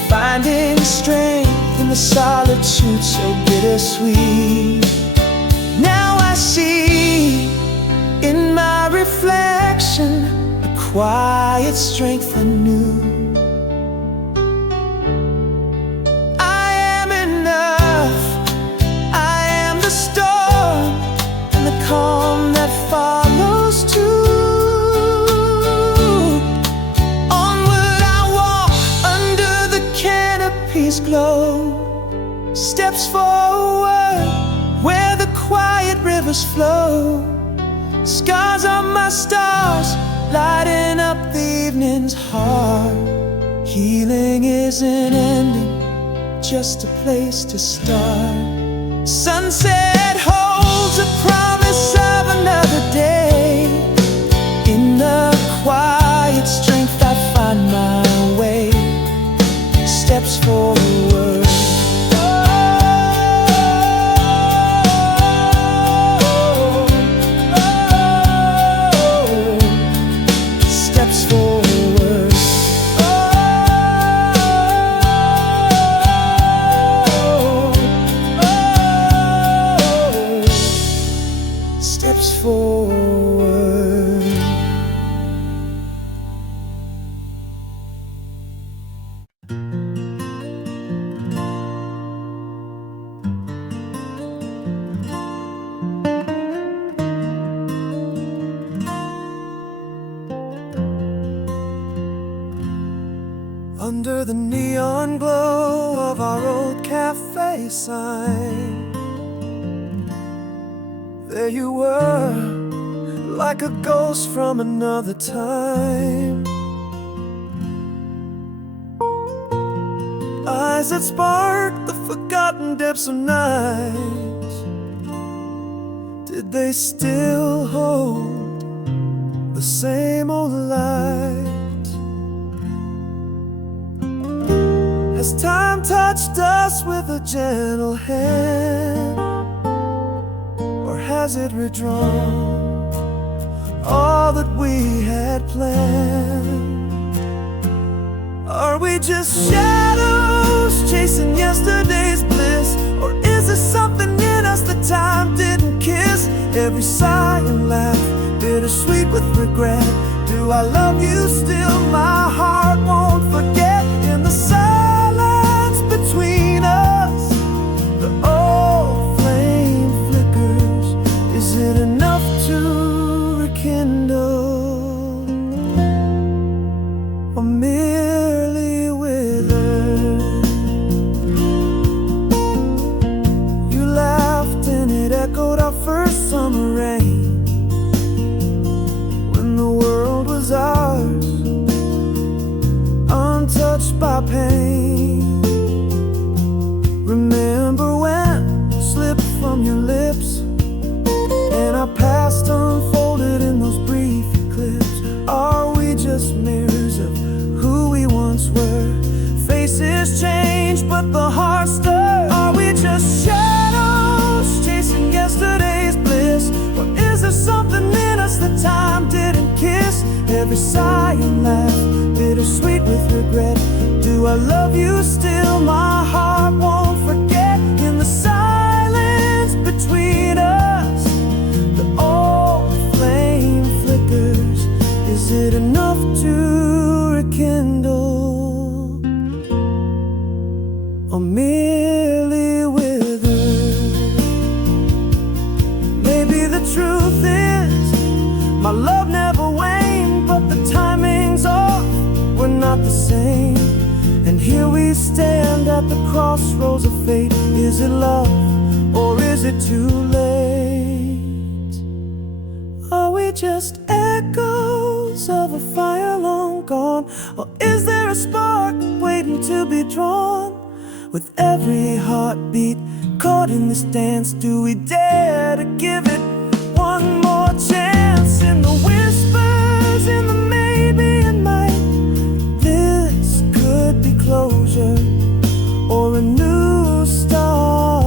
Finding strength in the solitude so bittersweet. Now I see in my reflection a quiet strength anew. I am enough, I am the storm and the calm that follows too. Onward I walk under the canopy's glow. Steps forward where the quiet rivers flow. Scars on my stars, lighting up the evening's heart. Healing isn't ending, just a place to start. Sunset holds a promise of another day. In the quiet strength I find my way. Steps forward. Under the neon glow of our old cafe sign, there you were, like a ghost from another time. Eyes that spark the forgotten depths of night. Did they still hold the same old light? Has time touched us with a gentle hand, or has it redrawn all that we had planned? Are we just shadows chasing yesterday's bliss, or is there something in us that time didn't kiss? Every sigh and laugh, bittersweet with regret. Do I love you still? My heart won't forget. In the silence between us, the old flame flickers. Is it enough to rekindle, or merely wither? You laughed and it echoed our first summer rain, when the world was ours, untouched by pain. Remember when it slipped from your lips, and our past unfolded in those brief eclipses? Are we just mirrors of who we once were? Faces change, but the heart stirs. Are we just shadows chasing yesterday's bliss, or is there something in us that time didn't kiss? Every sigh and laugh, bittersweet with regret. Do I love you still? My heart won't forget. In the silence between us, the old flame flickers. Is it enough to rekindle? the truth is, my love never waned, but the timing's off, we're not the same. And here we stand at the crossroads of fate. Is it love, or is it too late? Are we just echoes of a fire long gone, or is there a spark waiting to be drawn? With every heartbeat caught in this dance, do we dare to give it one more chance? In the whispers, in the maybe and might, this could be closure or a new starlight.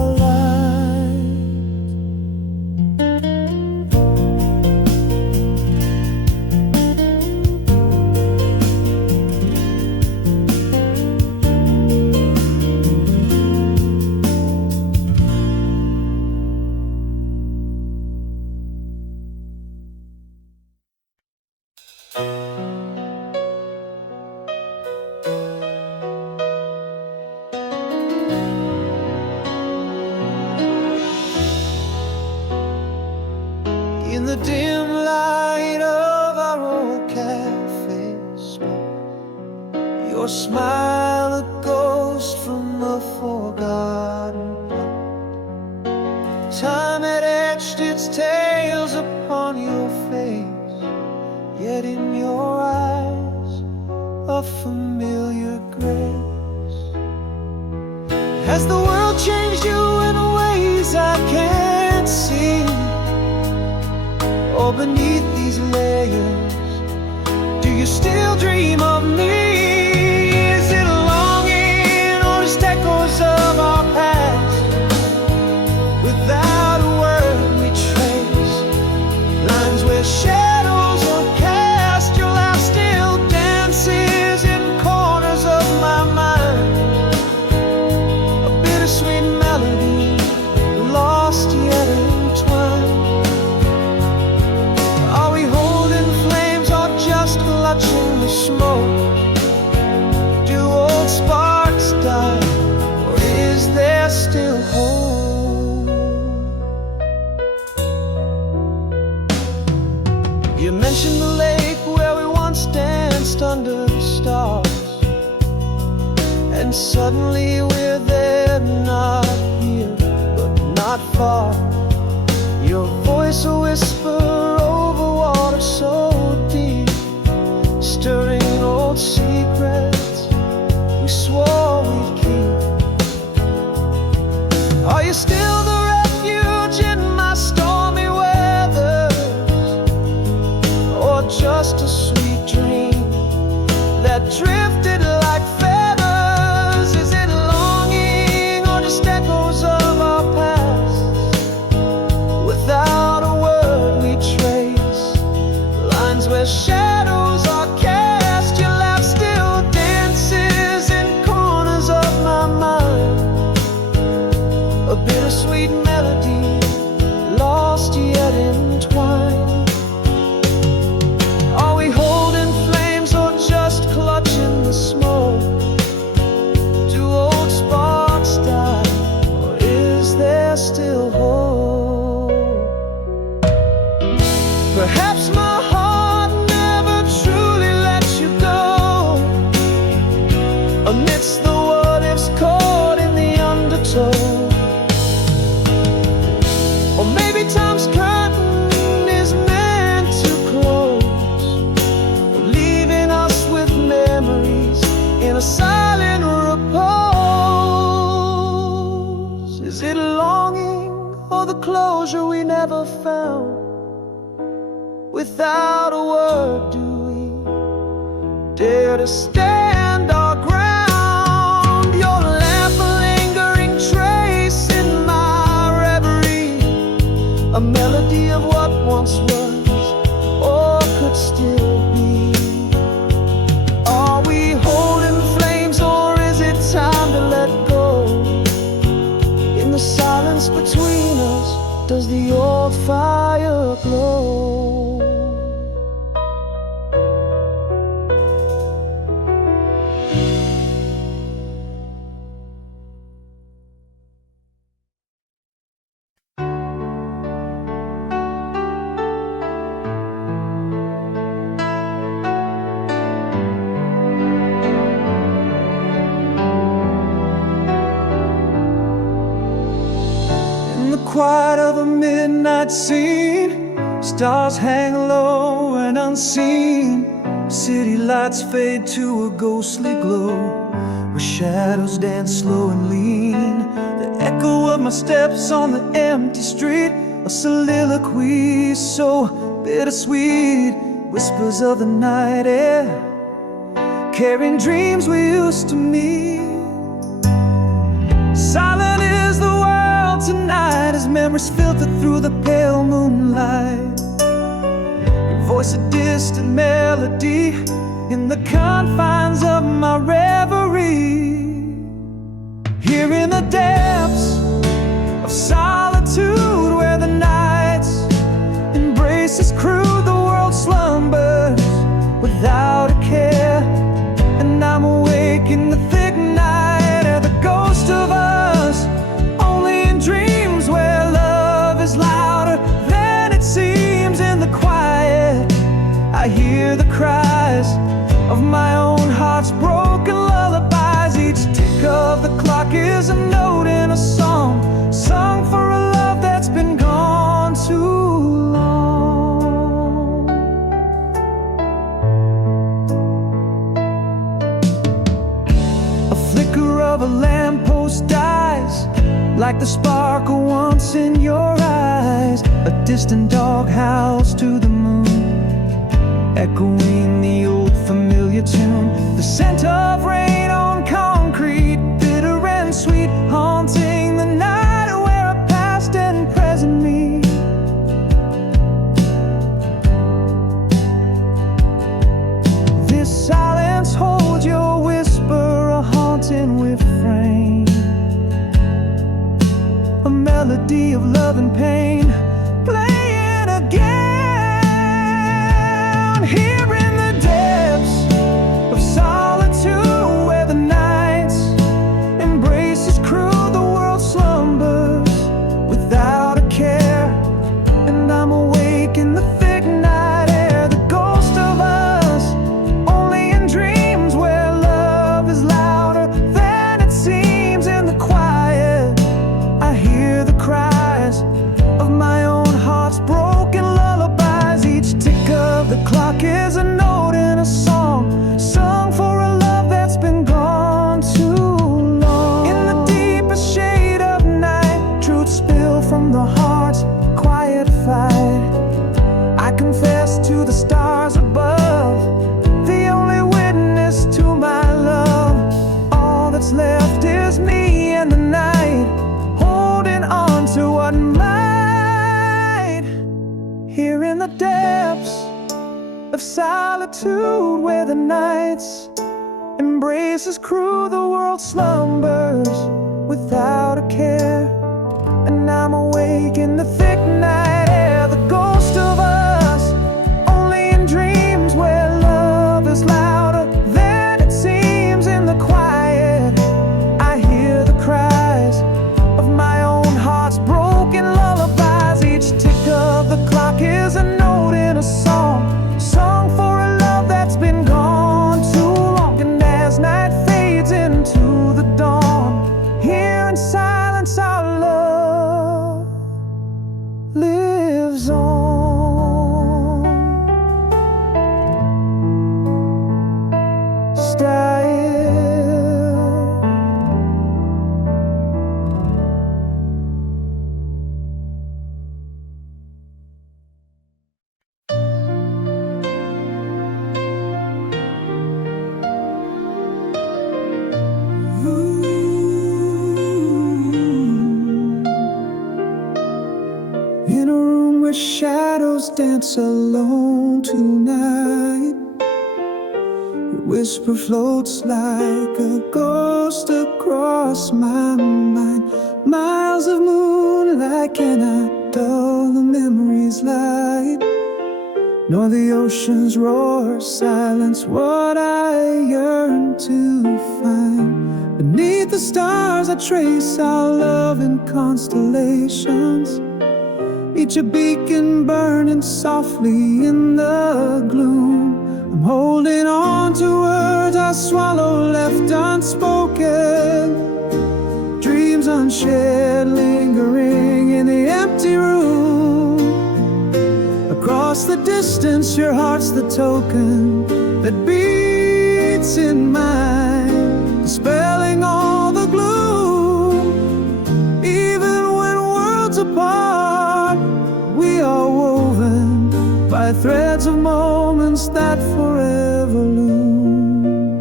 In the dim light of our old cafe smoke, your smile a ghost from a forgotten part. Time had etched its tales upon your face, yet in your eyes a familiar grace. Has the world changed you in ways I can't see? Or beneath these layers, do you still dream of me? Is it a longing or just echoes of our past? Without a word we trace lines where shadows are cast. Your laugh still dances in corners of my mind, a bittersweet melody, lost yet entwined. Clutching the smoke, do old sparks die, or is there still hope? You mentioned the lake where we once danced under the stars, and suddenly we're there, not here, but not far. Your voice a whisper over water so deep, stirring old secrets we swore we'd keep. Are you still the refuge in my stormy weathers, or just a sweet dream that drifted like feathers? Is it longing or just echoes of our past? Without a word we trace lines where shadows are cast. Your laugh still dances in corners of my mind, a bittersweet melody, lost yet entwined. Are we holding flames or just clutching the smoke? Do old sparks die, or is there still hope? Perhaps my heart never truly let you go, amidst the what ifs caught in the undertow. Or maybe time's curtain is meant to close, leaving us with memories in a silent repose. Is it longing or the closure we never found? Without a word, do we dare to stand our ground? Your laugh a lingering trace in my reverie, a melody of what once was or could still be. Are we holding flames or is it time to let go? In the silence between us, does the old fire glow? quiet of a midnight scene. Stars hang low and unseen. City lights fade to a ghostly glow, where shadows dance slow and lean. The echo of my steps on the empty street, a soliloquy so bittersweet. Whispers of the night air, carrying dreams we used to meet. Silent is the world tonight as memories filter through the pale moonlight. Your voice a distant melody in the confines of my reverie. Here in the depths of solitude, where the night's embrace is crude, the world slumbers without a care. And I'm awake in the thick night, at the ghost of us, only in dreams where love is louder than it seems. In the quiet, I hear the cries of my own heart's broken lullabies. Each tick of the clock is a note in a song, sung for a love that's been gone too long. A flicker of a lamppost dies, like the sparkle once in your eyes. A distant dog howls to the moon, echoing the old familiar tune. The scent of rain on concrete, bitter and sweet, haunting the night where a past and present meet. This silence holds your whisper, a haunting refrain, a melody of love and pain, playing again. Here in the depths of solitude, where the night's embrace is crude, the world slumbers without a care. And I'm awake in the thick night air, the ghost of us, only in dreams where love is louder than it seems. In the quiet, I hear the cries of my own heart's broken lullabies. Each tick of the clock is a note in a song, sung for a love that's been gone too long. In the deepest shade of night, truths spill from the heart's quiet fight. I confess to the stars above, the only witness to my love. All that's left is me and the night, holding on to what might. Here in the depths of solitude, where the night's embrace is cruel, the world slumbers without a care. And I'm awake in the thick night air, the ghost of us, only in dreams where love is louder than it seems. In the quiet, I hear the cries of my own heart's broken lullabies. Each tick of the clock is a note in a song, sung for a love that's been gone too long. And as night fades into the dawn, here in silence our love lives on. Still in a room where shadows dance alone tonight, your whisper floats like a ghost across my mind. Miles of moonlight cannot dull the memory's light, nor the ocean's roar silence what I yearn to find. Beneath the stars I trace our love in constellations, each a beacon burning softly in the gloom. I'm holding on to words I swallow left unspoken, dreams unshared lingering in the Across the distance, your heart's the token that beats in mine, dispelling all the gloom. Even when worlds apart, we are woven by threads of moments that forever loom.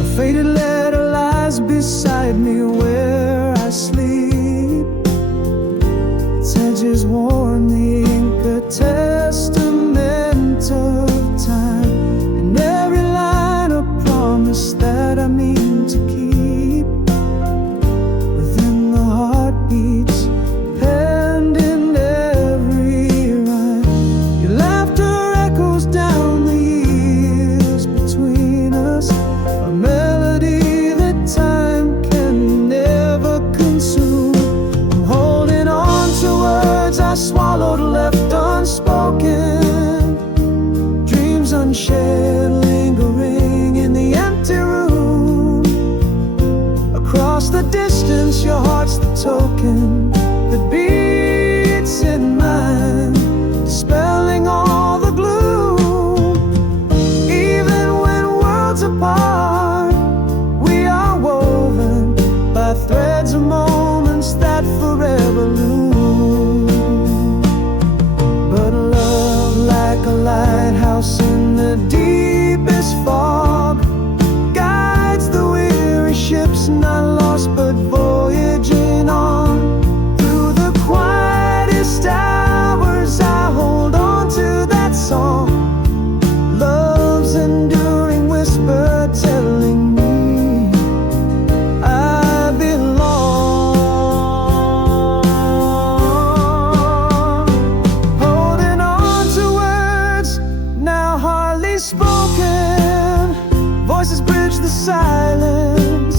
A faded letter lies beside me where I sleep. Its edges warm the ink, a testament of time, and every line a promise that I mean to keep. Within the heartbeats, penned in every rhyme, your laughter echoes down the years between us, a melody that time can never consume. I'm holding on to words I swallowed, left unspoken, dreams unshared, lingering in the empty room. Across the distance, your heart's the token that beats in mine, dispelling all the gloom. Even when worlds apart, we are woven by threads of moments that forever loom. But love, like a lighthouse in the deepest fog, guides the weary ships, not lost but voyaging on. Through the quietest hours, I hold on to that song, love's enduring whisper telling me I belong. Holding on to words now hardly spoken, voices bridge the silence,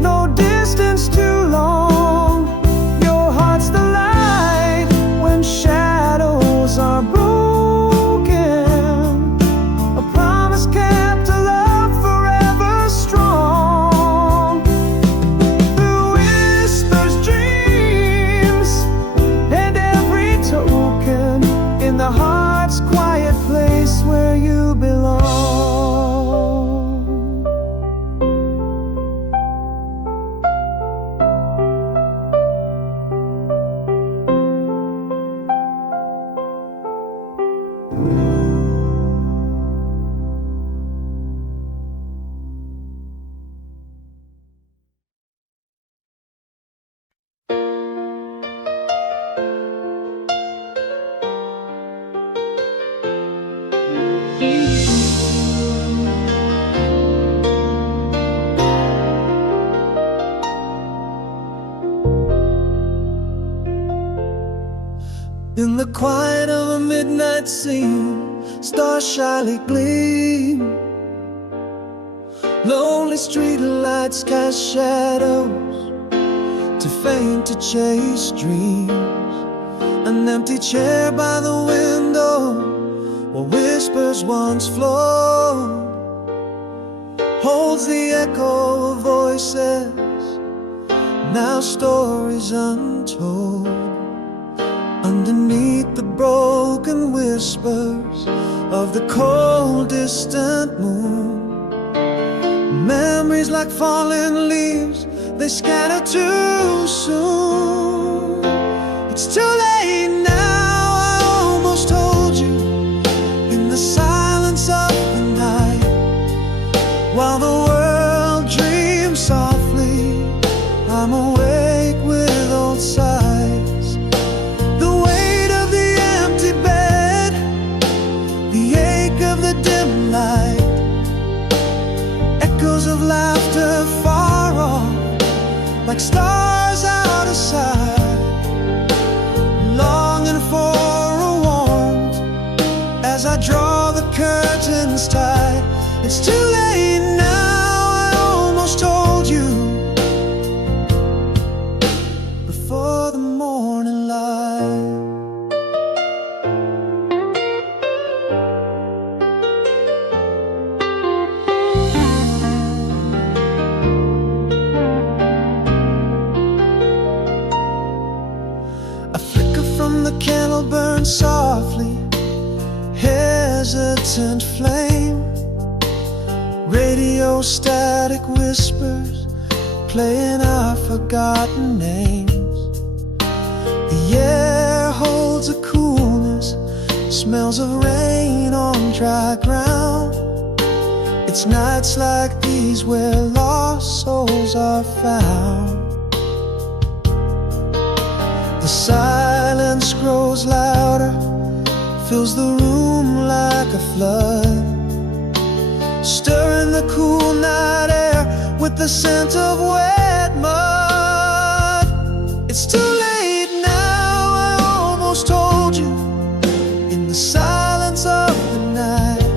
no distance too long. Your heart's the light when shadows are broken, a promise kept, a love forever strong. Through whispers, dreams, and every token, in the heart's quiet place where you belong. In the quiet of a midnight scene, stars shyly gleam. Lonely street lights cast shadows, too faint to chase dreams. An empty chair by the window, where whispers once flowed, holds the echo of voices, now stories untold. Underneath the broken whispers of the cold distant moon, memories like fallen leaves, they scatter too soon. It's too late now, I almost told you, in the silence of the night, while the world dreams softly, I'm awake with old sighs. The weight of the empty bed, the ache of the dim light, echoes of laughter far off, like stars out of sight. Longing for a warmth as I draw the curtains tight. It's too late now, I almost told you, before the morning light. burn softly, hesitant flame. Radio static whispers, playing our forgotten names. The air holds a coolness, smells of rain on dry ground. It's nights like these where lost souls are found. The silence grows louder, fills the room like a flood, stirring the cool night air with the scent of wet mud. It's too late now, I almost told you, in the silence of the night.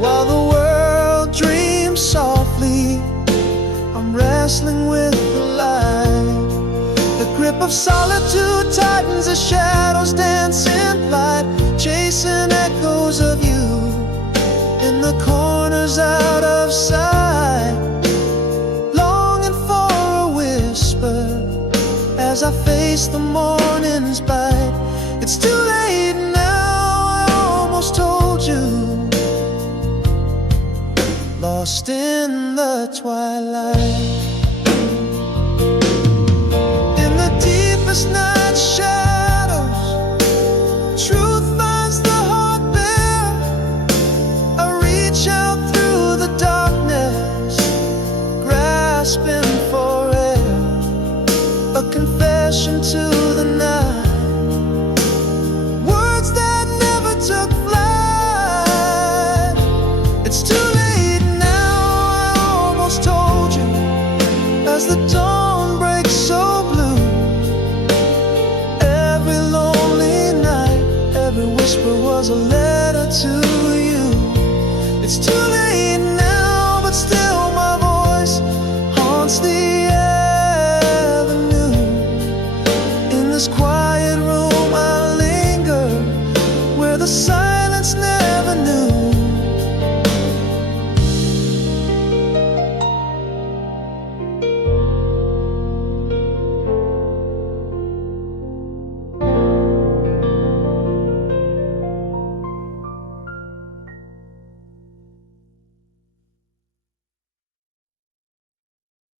While the world dreams softly, I'm wrestling with the light. The grip of solitude tightens as shadows dance in flight, chasing echoes of you in the corners out of sight. Longing for a whisper as I face the morning's bite. It's too late now, I almost told you. Lost in the twilight.